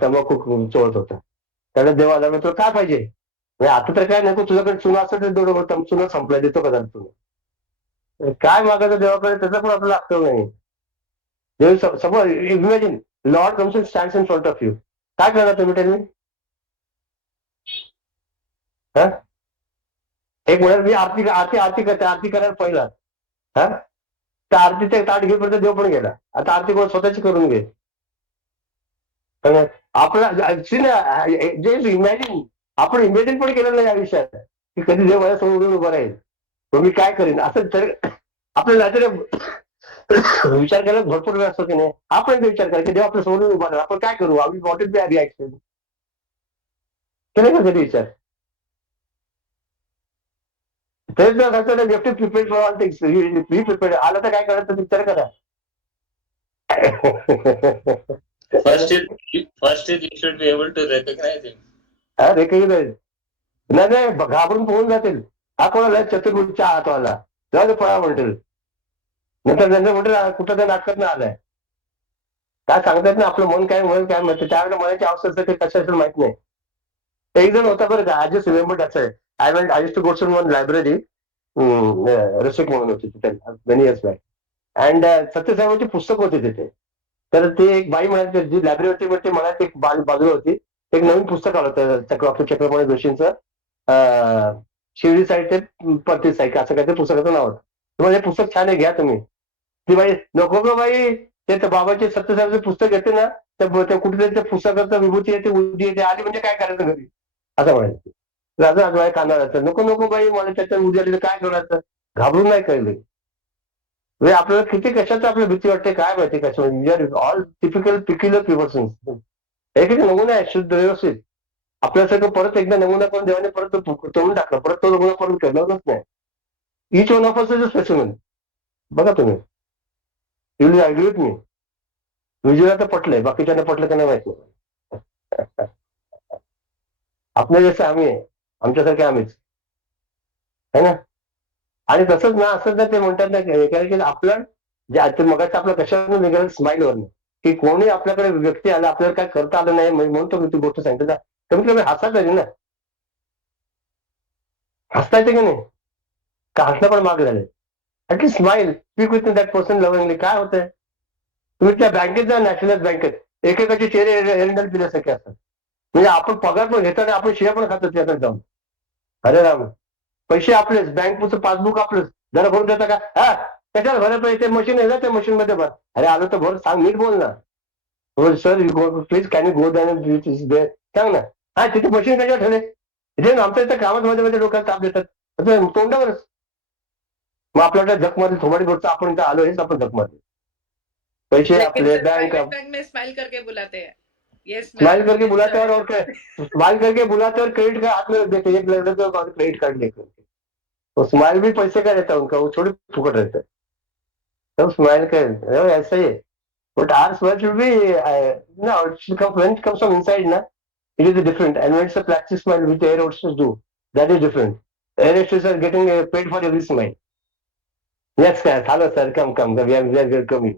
तंबाखू चोळत होता. त्याला देव आला तुला काय पाहिजे म्हणजे आता तर काय नको तुझ्याकडे चुना असं तर दोन चुना संपलाय देतो का तुला काय मागायचं देवाकडे त्याचा पण आपल्याला अक्कल नाही. देव समोर imagine Lord comes and stands in front of you काय करणार तुम्ही टेल मी. एक वेळेस मी आरती करते आरती करायला पहिला तर आरतीचे ताट घेपर्यंत देव पण गेला. आता आरती कोण स्वतःची करून घे. आपला जे इमॅजिन आपण इमॅजिन पण केलं नाही आयुष्यात की कधी देव माझ्या समोर उभं राहील तर मी काय करीन असं तर आपल्याला विचार करायला भरपूर वेळ असतो की नाही. आपण विचार करा की देव आपल्या समोर उभा राहील आपण काय करू आम्ही वॉट इज द रिॲक्शन केलं का कधी विचार. तेच जर left prepared for all things prepared आलं तर काय करायचं विचार करा. First is you should be able to recognize him. Recognise नाही नाही घाबरून पळून जातील. हा कोणाला चतुर्भुजच्या हातवाला जाऊ दे पळा म्हणतील. नंतर त्यांचं म्हणतील कुठं त्या नाटकात नाही आलाय. काय सांगतात ना आपलं मन काय म्हणून काय म्हणतं त्यावेळेला मनाची अवस्था असते ते कशा असेल माहित नाही. एक जण होता बरं का आय जस्ट रिमेंबर त्याचं आहे. I used to go to one library Rasik म्हणून होती तिथे मेनी इयर्स बॅक. अँड सत्यसाईबांची पुस्तक होती तिथे. तर ते एक बाई म्हणायची जी लायब्ररी होती ते म्हणायची एक बाजूला होती एक नवीन पुस्तक आलं होतं डॉक्टर चक्रपाणी जोशींचं शिर्डी साईड ते परती साईड असं काहीतरी पुस्तकाचं नाव होतं. तुम्हाला हे पुस्तक छान आहे घ्या तुम्ही. ती बाई नको ग बाई ते बाबाचे सत्यसाईबांचे पुस्तक येते ना तर कुठेतरी त्या पुस्तकाचं विभूती येते उदी येते आली म्हणजे काय करायचं घरी असं म्हणायचं. राजा आज कांदा नको नको बाई मला त्याच्या उद्या आली काय करायचं घाबरून नाही कळले. म्हणजे आपल्याला किती कशाचं आपल्याला भीती वाटते काय माहिती कशामध्ये ऑल टिपिकल पिक्युलर प्रिव्हर्सन्स हे किती नमुना आहे शुद्ध व्यवस्थित. आपल्यासारखं परत एकदा नमुना करून देवाने परत तोडून टाकला परत तो नमुना करून ठेवलाच नाही. Each one of us is a specimen. बघा तुम्ही you will agree with me. विजयाला तर पटलंय बाकीच्यांना पटलं का नाही माहित नाही. आपल्या जसं आम्ही आहे आमच्यासारखे आम्हीच है ना. आणि तसंच ना असं ना ते म्हणतात ना की आपलं जे मगाचं आपलं कशावर निघालं स्माईलवर की कोणी आपल्याकडे व्यक्ती आला आपल्याला काय करता आलं नाही म्हणतो मी ती गोष्ट सांगते कमीत कमी हसा तरी ना हसता येते की नाही का हसणं पण माग झाले. At least smile speak with that person lovingly. काय होतंय तुम्ही त्या बँकेत जा नॅशनलाइज बँकेत एकेकाचे चेहरे एरंडल पिल्यासारखे असतात. म्हणजे आपण पगार पण घेतो आणि आपण शिया पण खातो त्याकडे जाऊन. अरे राम पैसे आपलेच बँकचं पासबुक आपलंच जरा भरून देता का हा कशाला भरा पैसे मशीन आहे ना त्या मशीन मध्ये भर. अरे आलं तर भर सांग नीट बोल ना. Sir please can you go than सांग ना. हा तिथे मशीन कशाला ठेवले इथे आमच्या इथं कामात मध्ये मध्ये लोकांना ताप देतात तोंडावरच. मग आपल्याकडे जग मारली थोबाडी गोष्ट आपण इथं आलो हेच आपण जग मारली. पैसे लेकिन आपले सर बैंक प्राइवेट बैंक में स्माइल करके बुलाते हैं. यस स्माइल मैम करके यस बुलाते हैं सर. और स्माइल करके बुलाते हैं और क्रेडिट कार्ड हाथ में देते एक लड़के को क्रेडिट कार्ड लेकर तो स्माइल भी पैसे का रहता है उनका वो थोड़ी फुकट रहता है. तो स्माइल का ऐसा ही है. But our smile should be no it should come when it comes from inside ना it is different and when it's a plastic smile which air hostess do that is different. Air hostess are getting paid for every smile. Yes sir hello sir come we are coming.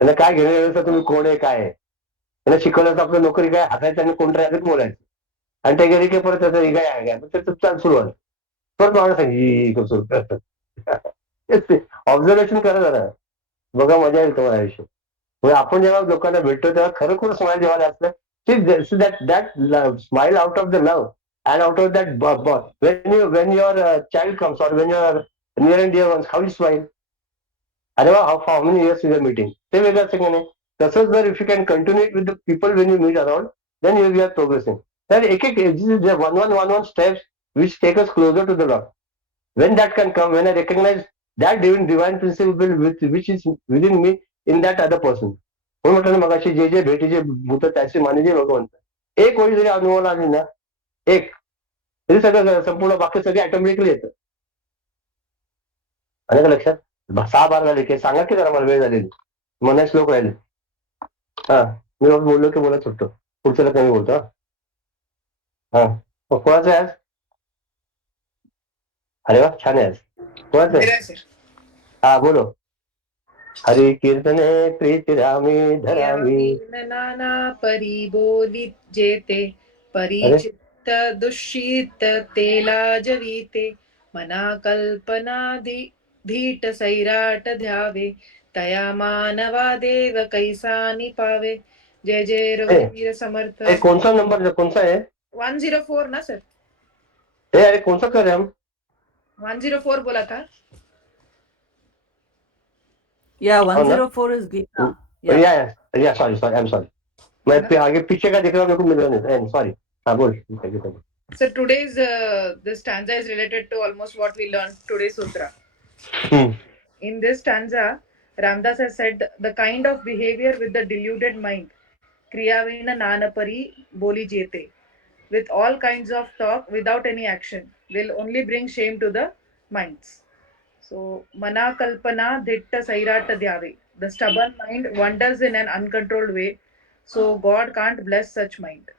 त्यांना काय घेणं तुम्ही कोण आहे काय आहे त्यांना शिकवलं तर आपलं नोकरी काय हातायचं आणि कोण राहायचं बोलायचं आणि त्या गेली की परत त्याचं काय चाल सुरुवात परत मला सांगितलं ऑब्झर्वेशन करा जरा बघा मजा येईल तुम्हाला आयुष्य. म्हणजे आपण जेव्हा लोकांना भेटतो तेव्हा खरोखर स्माईल जेव्हा असतं that smile out of the love and out of that when your child comes or when your near and dear ones how you smile. अरे वा how many years you are meeting ते वेगळं असतं की नाही. तसंच जर if you can continue with the people when you meet around then you are progressing. तर एक one steps which take us closer to the Lord. When that can come, when I recognize that divine principle which is within me in that other person. म्हणून म्हटलं ना मगाशी जे जे भेटीचे भूत त्याचे माने जे भगवंत एक वेळी जरी अनुभवाला आली ना एक तरी सगळं संपूर्ण बाकी सगळे ऑटोमॅटिकली येतं. आणि का लक्षात 6 बार झाले की सांगा की जरा मला वेळ झालेली मनात श्लोक राहिले. हा मी बोललो की बोलत सुटतो पुढच्याला कमी बोलतो. हा मग कोणाचं आहे आज. अरे वा छान आहे आज कोणाचं आहे. मेरा सर. हा बोलो. हरी कीर्तने प्रीती रामी धरावी. नाना परी बोली जेते अरे परिचित दुषित तेला जवीते मना कल्पना धीट सैराट ध्यावे तया मानवा देव कैसा निपावे. जय जय रघुवीर समर्थ. कौन सा नंबर कौन सा है 104 ना सर. अरे कौन सा कर रहे हम 104 बोला था. Yeah, हाँ ना 104 is Gita. Yeah. या सॉरी आई एम सॉरी मैं आगे पीछे का देख रहा हूँ मेरे को मिल रहा नहीं सॉरी. हाँ बोल. Sir, today's this stanza is related to almost what we learned today's sutra. In this stanza, Ramdas has said the kind of behavior with the deluded mind, kriyavena nanapari boli jete, with all kinds of talk without any action, will only bring shame to the minds. So, mana kalpana dhitta sairata dhyave. The stubborn mind wanders in an uncontrolled way So God can't bless such mind.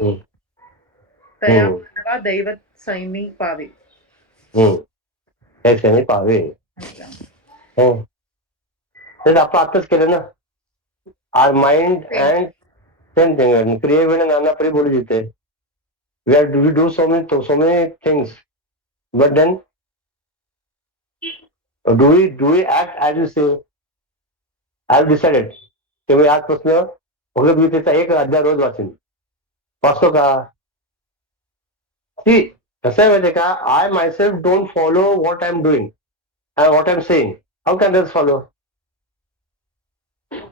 हम्म, तया हम्म, मानवा दैवत Sami पावे. हम्म. त्याच नाही पाहावे. अच्छा. हं. तर आपण आताच केलं ना. Our mind Same. And same thing क्रिए विण नाना परी बोलू जिथे. We do so many things, but then do we act as we say? I have decided की मी आजपासून भगवद्गीतेचा एक अध्याय रोज वाचेन. वाचतो का? सी कसं आहे माहिती आहे का? I myself don't follow what I am doing and what I am saying. How can that follow?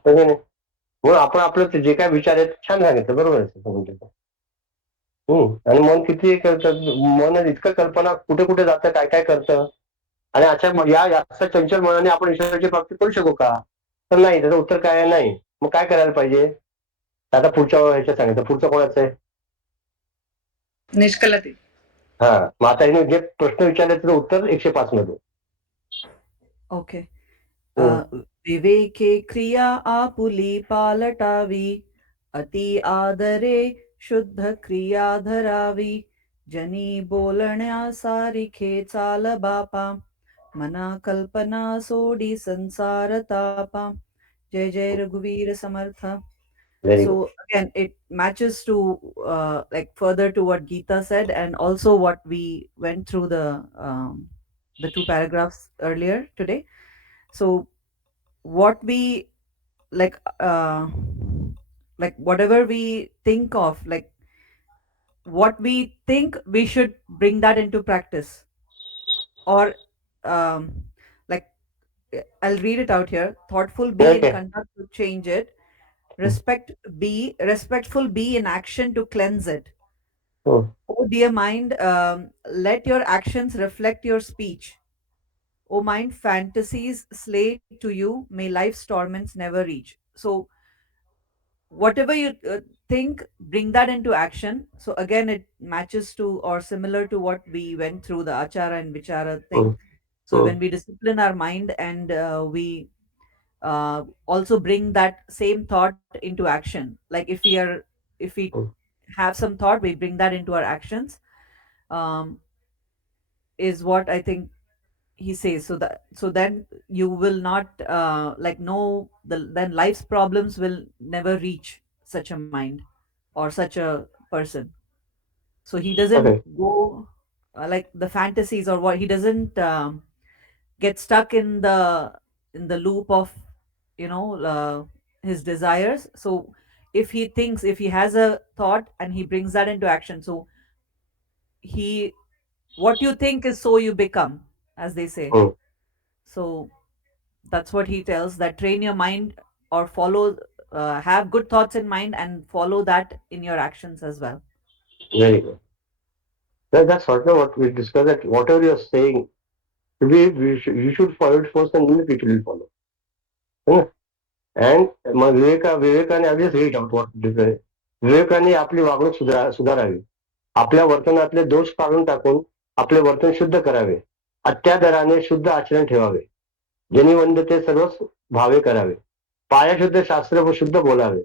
म्हणून आपण आपलं जे काय विचार आहेत छान सांगितलं, बरोबर आहे. आणि मन किती करतं, मन इतकं कल्पना कुठे कुठे जातं, काय काय करतं. आणि अशा या जास्त चंचल मनाने आपण ईश्वराची प्राप्ती करू शकू का? तर नाही. त्याचं उत्तर काय आहे? नाही. मग काय करायला पाहिजे? आता पुढच्या ह्याच्यात सांगितलं. पुढचं कोणाचं आहे? निष्कलते. हा. मग आता हिने जे प्रश्न विचारले त्याचं उत्तर 105 मध्ये. ओके. हम्म. विवेके क्रिया आपुली पालटावी, अति आदरे शुद्ध क्रिया धरावी, जनी बोलण्यासारिखे चाल बापा, मना कल्पना सोडी संसार तापा. जय जय रघुवीर समर्थ. Very good. So again, it matches to like further to what Geeta said, and also what we went through the two paragraphs earlier today. So what we like whatever we think of, like what we think, we should bring that into practice. Or um, like I'll read it out here. Thoughtful be in Okay. conduct to change it. Respectful be in action to cleanse it. Hmm. Oh dear mind, let your actions reflect your speech. O mind, fantasies slay to you, may life's torments never reach. So whatever you think, bring that into action. So again, it matches to or similar to what we went through, the achara and vichara Hmm. thing. So Hmm. when we discipline our mind, and we also bring that same thought into action, like if we Hmm. have some thought, we bring that into our actions, um, is what I think he says. So that, so then you will not like know then life's problems will never reach such a mind or such a person. So he doesn't Okay. go like the fantasies, or what, he doesn't get stuck in the loop of, you know, his desires. So if he thinks, if he has a thought and he brings that into action, so he, what you think is so you become, as they say. Hmm. So that's what he tells, that train your mind, or follow, have good thoughts in mind and follow that in your actions as well. Very good. That's sort of what we discussed, that whatever you're saying, you should follow it first and then people will follow. Hmm. And मग विवेकाने आधीच read out what different. विवेकाने आपली वागणूक सुधारावी. आपल्या वर्तनातले दोष काढून टाकून आपले वर्तन शुद्ध करावे. अत्यादराने शुद्ध आचरण ठेवावे. जनी वंदते सर्व भावे करावे. पायाशुद्ध शास्त्र व शुद्ध बोलावे.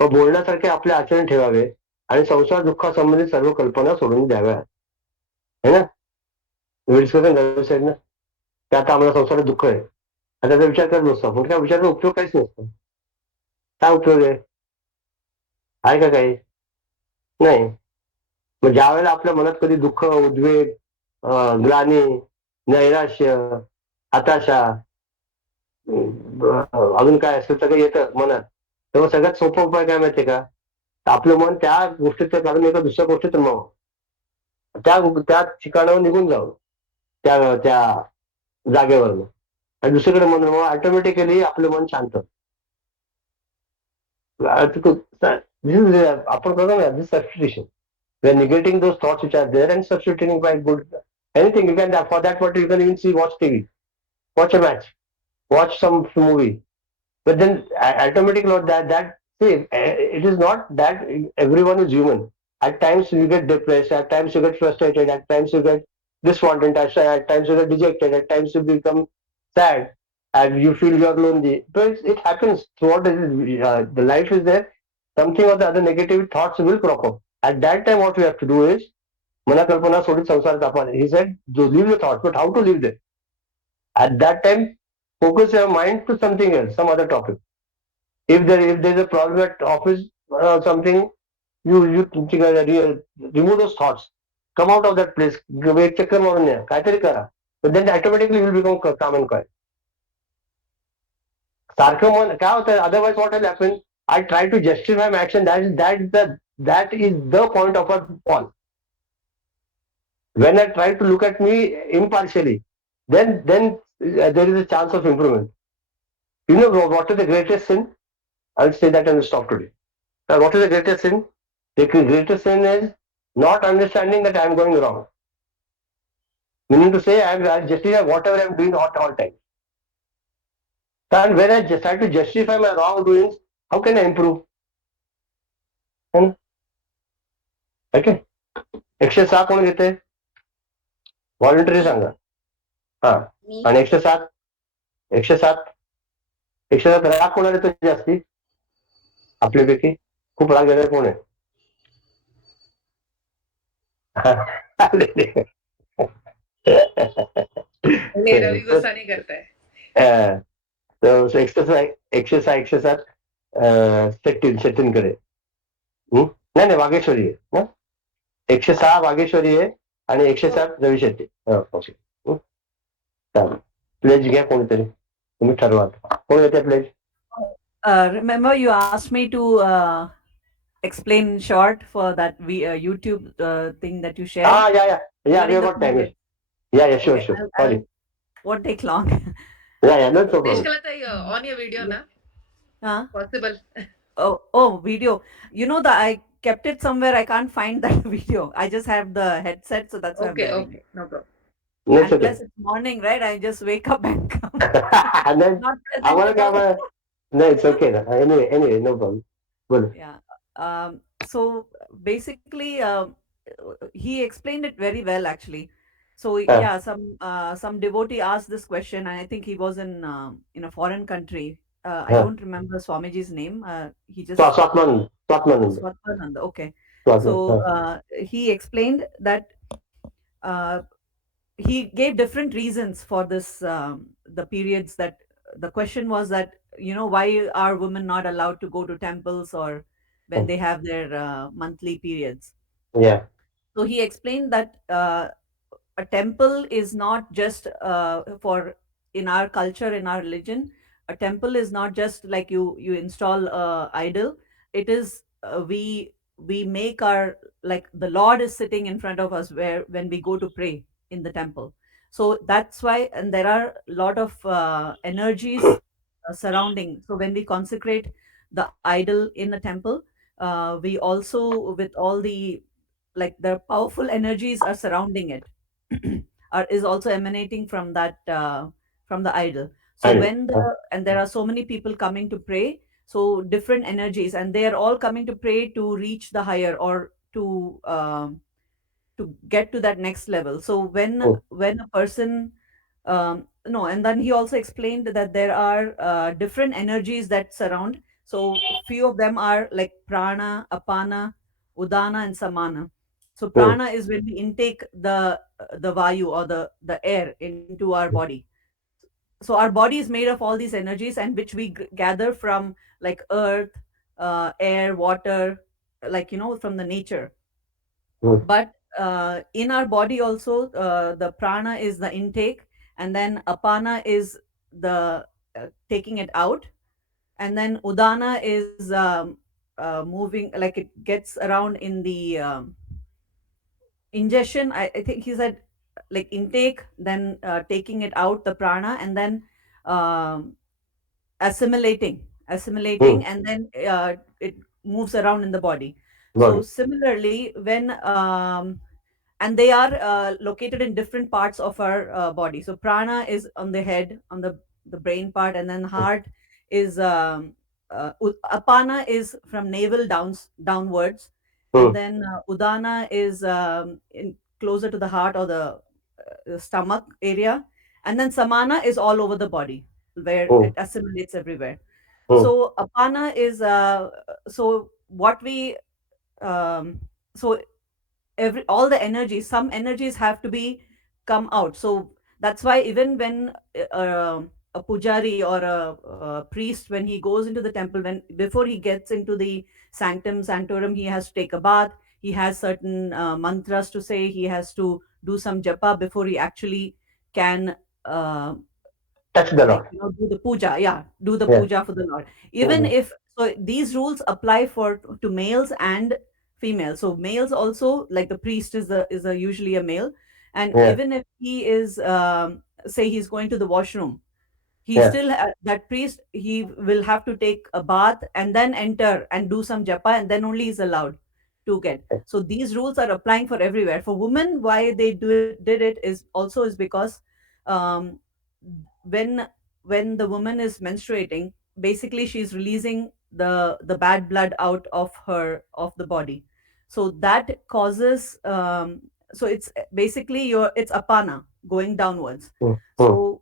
व बोलण्यासारखे आपले आचरण ठेवावे. आणि संसार दुःखासंबंधित सर्व कल्पना सोडून द्याव्या. है ना? डिस्कशन झालं साहेब ना, की आता आम्हाला संसारात दुःख आहे. आता त्याचा विचार करत नसतो आपण. त्या विचाराचा उपयोग काहीच नसतो. काय उपयोग आहे का काही? नाही. मग ज्या वेळेला आपल्या मनात कधी दुःख, उद्वेग, ग्लानी, नैराश्य, हताशा, अजून काय असेल सगळं येतं मनात, तेव्हा सगळ्यात सोपा उपाय काय माहितीये का? आपलं मन त्या गोष्टीत काढून एका दुसऱ्या गोष्टीत रमावं. त्या ठिकाणावर निघून जावं, त्या त्या जागेवरनं, आणि दुसरीकडे मन रमावं. ऑटोमॅटिकली आपलं मन शांत. आपण करतो ना this substitution. We are negating those thoughts which are there and substituting by good anything. You can, for that what you can even see, watch TV, watch a match, watch some movie. But then automatically not that see, it is not that everyone is human. At times you get depressed, at times you get frustrated, at times you get despondent, at times you get dejected, at times you become sad. and you feel you are lonely. So it happens throughout the life is there. Something or the other negative thoughts will crop up. At that time, what we have to do is Mana kalpana sodit samsar tapan. He said, leave the thoughts, but how to leave them? At that time, focus your mind to something else, some other topic. If there's a problem at office or something, you think, remove those thoughts. Come out of that place. एक चक्कर मारून या काहीतरी करा. But then automatically you will become calm and quiet. सारखं मन काय होतं otherwise what will happen? I try to justify my action. That is the point of our fall. When I try to look at me impartially, then there is a chance of improvement. You know what is the greatest sin? I'll say that and we'll stop today. What is the greatest sin? The greatest sin is not understanding that I am going wrong. Meaning to say I justify whatever I am doing at all times. And when I just try to justify my wrongdoings, how can I improve? And okay. 106 कोण घेते voluntary मी सांगा हा मी आणि 107 107 राग कोणाला येतो जास्ती आपल्यापैकी खूप राग येणार कोण आहे नहीं, रवि गुस्सा नहीं करता है. एक्सरसाइज 106 सचिनकडे नाही नाही वागेश्वरी आहे ना 106 वागेश्वरी आहे आणि हो 107 रवी शेट्टी ओके चालेल प्लेज घ्या कोणीतरी तुम्ही ठरवा कोण येते pledge Remember, you asked me to explain short for that YouTube thing that you shared हा yeah we during the got time period. Yeah sure Okay, sure I'll, sorry I'll won't take long. Yeah no problem Nishkala tai on your video na Huh? possible. Oh, video. You know that I kept it somewhere. I can't find that video. I just have the headset, so that's why I'm Okay, wearing it. okay, no problem. Next And okay plus, it's morning, right? I just wake up and come. नाही Not आम्हाला काय presentable. नाही it's okay ना anyway no problem बोलो Yeah. So basically, he explained it very well, actually. So yeah, some devotee asked this question, and I think he was in a foreign country. I don't remember Swamiji's name. He just Swatmananda Swatmananda Swatmananda. Okay. So Swatmananda he explained that uh, he gave different reasons for this the periods that the question was that why are women not allowed to go to temples or when they have their monthly periods. या So he explained that a temple is not just for in our culture, in our religion, a temple is not just like you install a idol. It is we make our, like, the Lord is sitting in front of us where when we go to pray in the temple. So that's why, and there are a lot of energies surrounding. So when we consecrate the idol in a temple, we also, with all the, like, the powerful energies are surrounding it, or is also emanating from the idol. So आणि when and there are so many people coming to pray, so different energies, and they are all coming to pray to reach the higher, or to get to that next level. So when a person, no, and then he also explained that there are different energies that surround. So few of them are like prana, apana, udana, and samana. So prana is when we intake the vayu, or the air into our body. So our body is made of all these energies, and which we gather from, like, earth, air, water, like, from the nature. But in our body also, the prana is the intake, and then apana is the taking it out, and then udana is moving, like, it gets around in the ingestion. I think he said, like, intake, then taking it out, the prana, and then um, assimilating, and then it moves around in the body. So body similarly, when and they are located in different parts of our body. So prana is on the head, on the brain part, and then heart is apana is from navel downwards, and then udana is closer to the heart, or the stomach area, and then samana is all over the body. where it Mm, assimilates everywhere. mm. So apana is so what we um, so every all the energies, some energies have to be come out. So that's why even when a pujari or a priest, when he goes into the temple, when before he gets into the sanctum sanctorum, he has to take a bath. He has certain mantras to say. He has to do some japa before he actually can uh, Touch the like Lord. do the puja. Yeah, do the Yeah. puja for the Lord. Even Mm-hmm. if so, these rules apply for to males and females. So males also, like the priest is a usually a male, and Yeah. even if he is say he's going to the washroom, he Yeah. still that priest, he will have to take a bath and then enter and do some japa, and then only is allowed to get. So these rules are applying for everywhere. For women, why they did it is also is because um, when the woman is menstruating, basically she's releasing the bad blood out of her of the body. So that causes so it's basically your it's apana going downwards. Mm, mm. So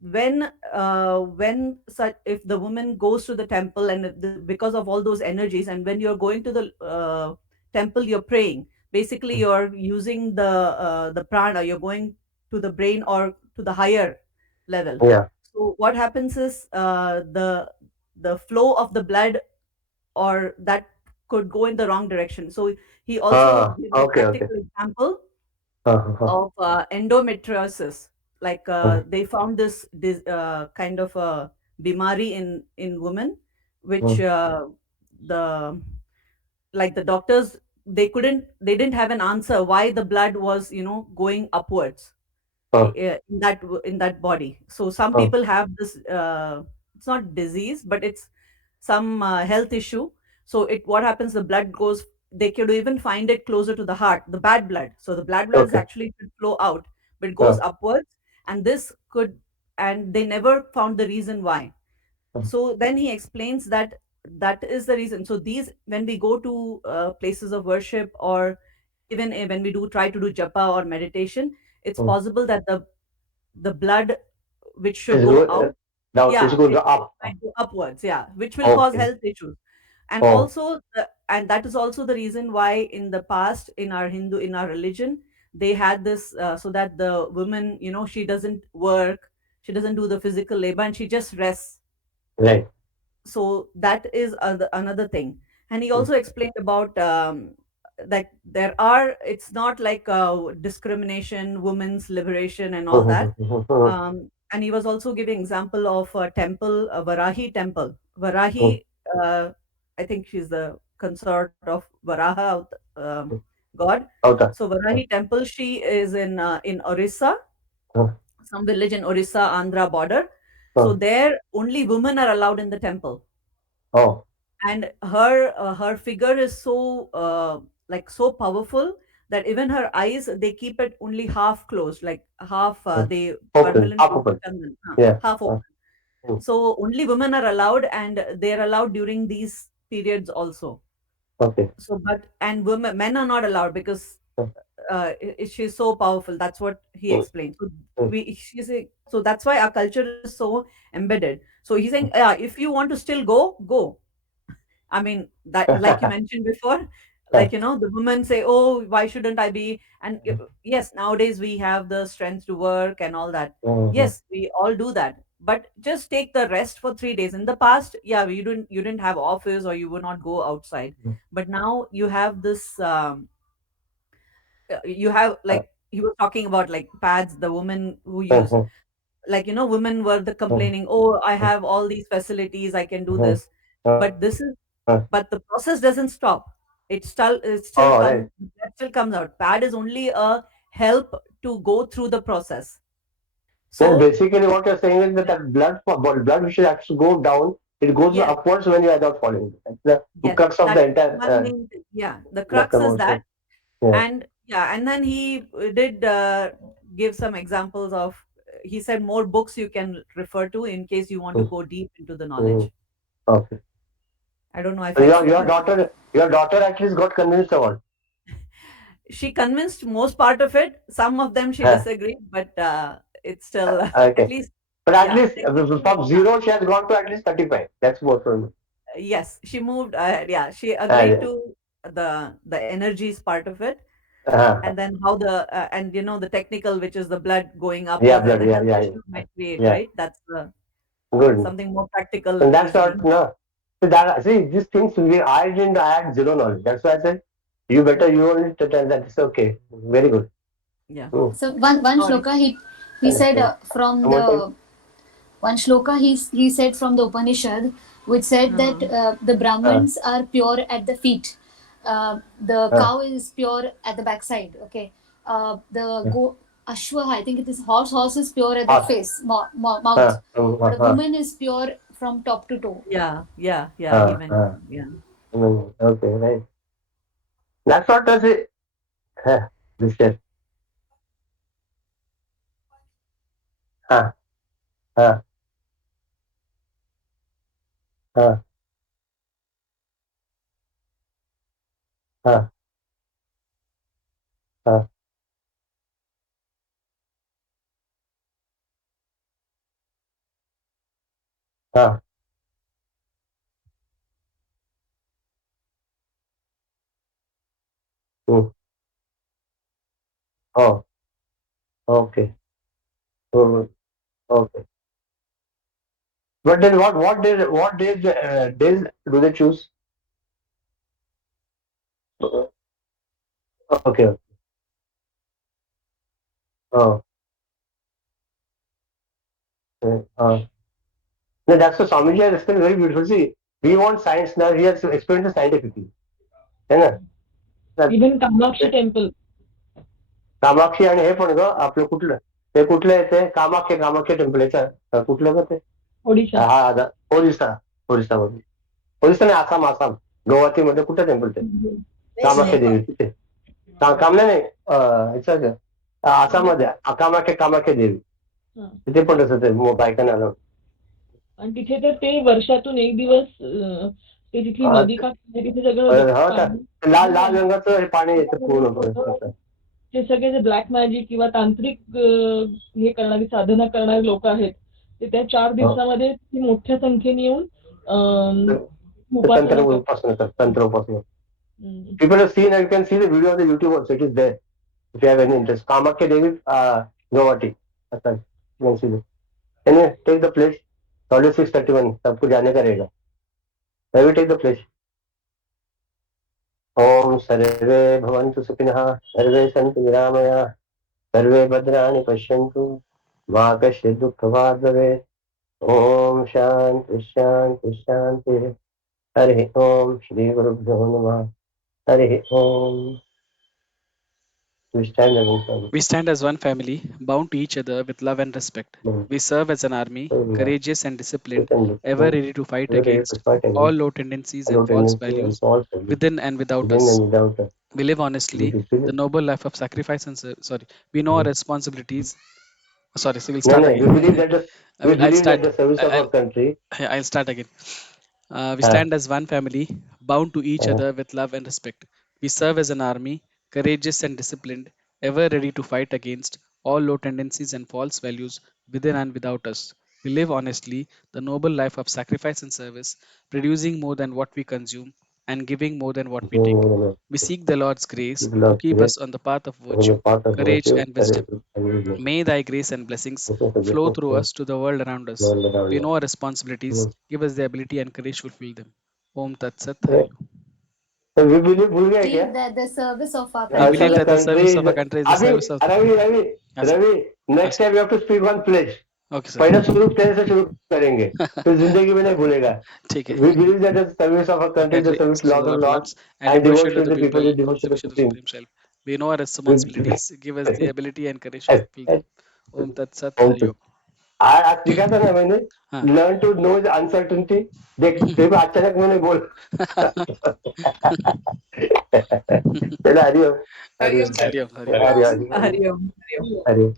when such, if the woman goes to the temple and because of all those energies, and when you're going to the temple, you're praying, basically you're using the prana, you're going to the brain or to the higher level. Yeah. So what happens is the flow of the blood or that could go in the wrong direction. So he also gives a Okay. Okay. practical example Uh-huh. of endometriosis. Like Uh-huh. they found this kind of a bimari in women, which Mm. the like the doctors, they didn't have an answer why the blood was going upwards Uh, in that body. So some uh, people have this it's not disease, but it's some health issue. So it what happens, the blood goes, they could even find it closer to the heart, the bad blood. So the blood is okay. actually should flow out, but it goes Uh, upwards. And this could, and they never found the reason why. uh, So then he explains that that is the reason. So these, when we go to places of worship, or even when we do try to do japa or meditation, it's uh. possible that the blood which should It's go good. out, Down. It's yeah, going it, to it up. might go upwards, yeah, which will cause Okay. health issues. And Oh. also and that is also the reason why in the past, in our Hindu, in our religion, they had this so that the woman, she doesn't work, she doesn't do the physical labor, and she just rests. Right. So that is another thing. And he Mm. also explained about that there are, it's not like discrimination, women's liberation and all that. And he was also giving example of a temple, a Varahi temple. Varahi, uh, I think she's the consort of Varaha, god. Outer. So Varahi temple, she is in Orissa, Uh, some village in Orissa Andhra border. So uh, there only women are allowed in the temple. oh. And her figure is so like so powerful that even her eyes, they keep it only half closed, like half Uh, they open. permanent Half open. Yeah. half open. Mm. So only women are allowed, and they're allowed during these periods also. Okay. So but and women, men are not allowed because Uh, she's so powerful. That's what he mm, explained. So mm, she's saying, so that's why our culture is so embedded. So he's saying, mm. yeah, if you want to still go. I mean, that, like you mentioned before, like, the women say, oh, why shouldn't I be? And yes, nowadays we have the strength to work and all that. Mhm, Yes, we all do that. But just take the rest for 3 days. In the past, yeah, you didn't have office, or you would not go outside. mm, But now you have this, you have, uh, like, he was talking about like pads, the women who use, mhm, like, women were the mhm, complaining, oh, I mhm, have all these facilities, I can do mhm. this. Uh, But this is, uh, but the process doesn't stop. It still oh, comes, right. that still comes out. Pad is only a help to go through the process. Then So basically what you're saying is that, yeah, blood which has to go down, it goes yes, upwards when you are not falling. That's the yes, crux of that the is entire one main thing. Yeah, the crux Makam is that. also. Yeah. And yeah, and then he did give some examples of, he said more books you can refer to in case you want to Mm, go deep into the mm. knowledge. Okay. I don't know if So I your explained. daughter at least got convinced about. She convinced most part of it. Some of them she Huh. disagreed, but it's still at Okay. least. But at Yeah. least from zero, she has gone to at least 35. That's what for me. Yes, she moved. Yeah, she agreed Uh, to the energies part of it, and uh, then how and the technical, which is the blood going up yeah, or the blood. Yeah, health yeah, issues yeah. might create, Yeah. right? That's the Good. something more practical And that's is what, being. no. So that, see, these things, I had zero knowledge. That's why I said, you better, you only to tell that it's okay. Very good. Yeah. Hmm. So one Sorry. shloka he said Okay. from One more time. the one shloka he said from the Upanishad, which said that Uh, the Uh, Brahmins are pure at the feet, the uh, cow is pure at the backside. Okay, the uh, go Ashwa, I think it is horse is pure at the uh, face, mouth, but a uh, woman is pure from top to toe. yeah, yeah, yeah. He uh, uh, mentioned. Yeah. okay, right. That's what I say. This is, uh, uh, uh, uh, uh, uh, mm. Oh, okay. Oh, okay. But then what days do they choose? Okay. Oh, uh, no, that's what Swamiji has explained very beautifully. See, we want science now. He has explained it scientifically. है ना? that- even Kamakshi that temple Kamakshi आणि हे पण ग आपलं कुठलं ते कुठलं येते कामाख्य टेम्पल याचं कुठलं ग ते ओडिशा हा ओरिसा ओरिसामध्ये ओरिसा नाही आसाम गुवाहाटीमध्ये कुठं टेम्पल ते वेस्ट कामाख्या बेंगॉल. देवी तिथे कामल्या नाही ह्याचं आसाममध्ये कामाख्या देवी हा. तिथे पण तसं ते बायकांना आलं आणि तिथे तर ते वर्षातून एक दिवस ते तिथली नदी का तिथे सगळं हा का पाणी लाल लाल रंगाचं हे पाणी येतं पूर्ण तसं. ते सगळे जे ब्लॅक मॅजिक किंवा तांत्रिक हे करणारी साधना करणारे लोक आहेत ते त्या 4 हो. दिवसामध्ये ती मोठ्या संख्येने येऊन ते उपासना करतात. तंत्र उपासना हम्म. people have seen and you can see the video on the YouTube also. It is there. If you have any interest. Kamakya Devi, Guwahati. अच्छा, you can see this. Anyway, take the place. Already 6:31. सबको जाने का रहेगा. I will take the place. ओम सर्वे भवन्तु सुखिनः सर्वे सन्तु निरामयाः सर्वे भद्राणि पश्यन्तु मा कश्चित् दुःखभाग् भवेत् ओम शांति शांति शांति हरि ओम श्री गुरुभ्यो नमः हरि ओम. We stand against We stand as one family, bound to each other with love and respect. them. We serve as an army, So, courageous and we disciplined, can ever listen. ready to fight We are ready to against fight all against low tendencies and low false tendency and values false belief. within and without Within us. and without us. We live This honestly, is the serious. noble life of sacrifice and sorry. We know our responsibilities. Sorry, so we'll No, start no. We believe again. that we I'll believe that start. the service of I'll our country. I'll start again. We Uh, stand as one family, bound to each uh, other with love and respect. We serve as an army, courageous and disciplined, ever ready to fight against all low tendencies and false values within and without us. We live honestly, the noble life of sacrifice and service, producing more than what we consume and giving more than what we take. We seek the Lord's grace to Lord, keep grace us on the path of on the virtue, path of courage, virtue, and courage, wisdom. and wisdom. May thy grace and blessings This is the flow blessing through of us to the world around us. Lord We around us. know our responsibilities. Mm. Give us the ability and courage to fulfill them. Om Tat Sat Yeah. Hari Om. So we believe भूल गए क्या? Believe that the service of our We Also believe the country. that the country service is of our country is the अभी service of. Yes, sir. Ravi, Yes, next sir. time you have to speak one pledge. Okay, sir. पहले शुरू plane से शुरू करेंगे फिर जिंदगी में नहीं भूलेगा. ठीक है. We believe that the service of our country is the Country service service of Lord the of Lord Lord Lords and and devotion devotion to to the the people people, with devotion to the submission to the Supreme. Supreme Self. We know our We- responsibilities. Give us the ability and courage to fulfill them. Om Tat Sat Om Hari to. Om. आज दिखा था ना मैंने हाँ. Learn to know uncertainty. देख देखो अचानक मैंने बोल. चलो Hariom. Hariom, Hariom. sir. Hari Om. Hari Om. Hariom. Hari Om. Hari Om. Hariom.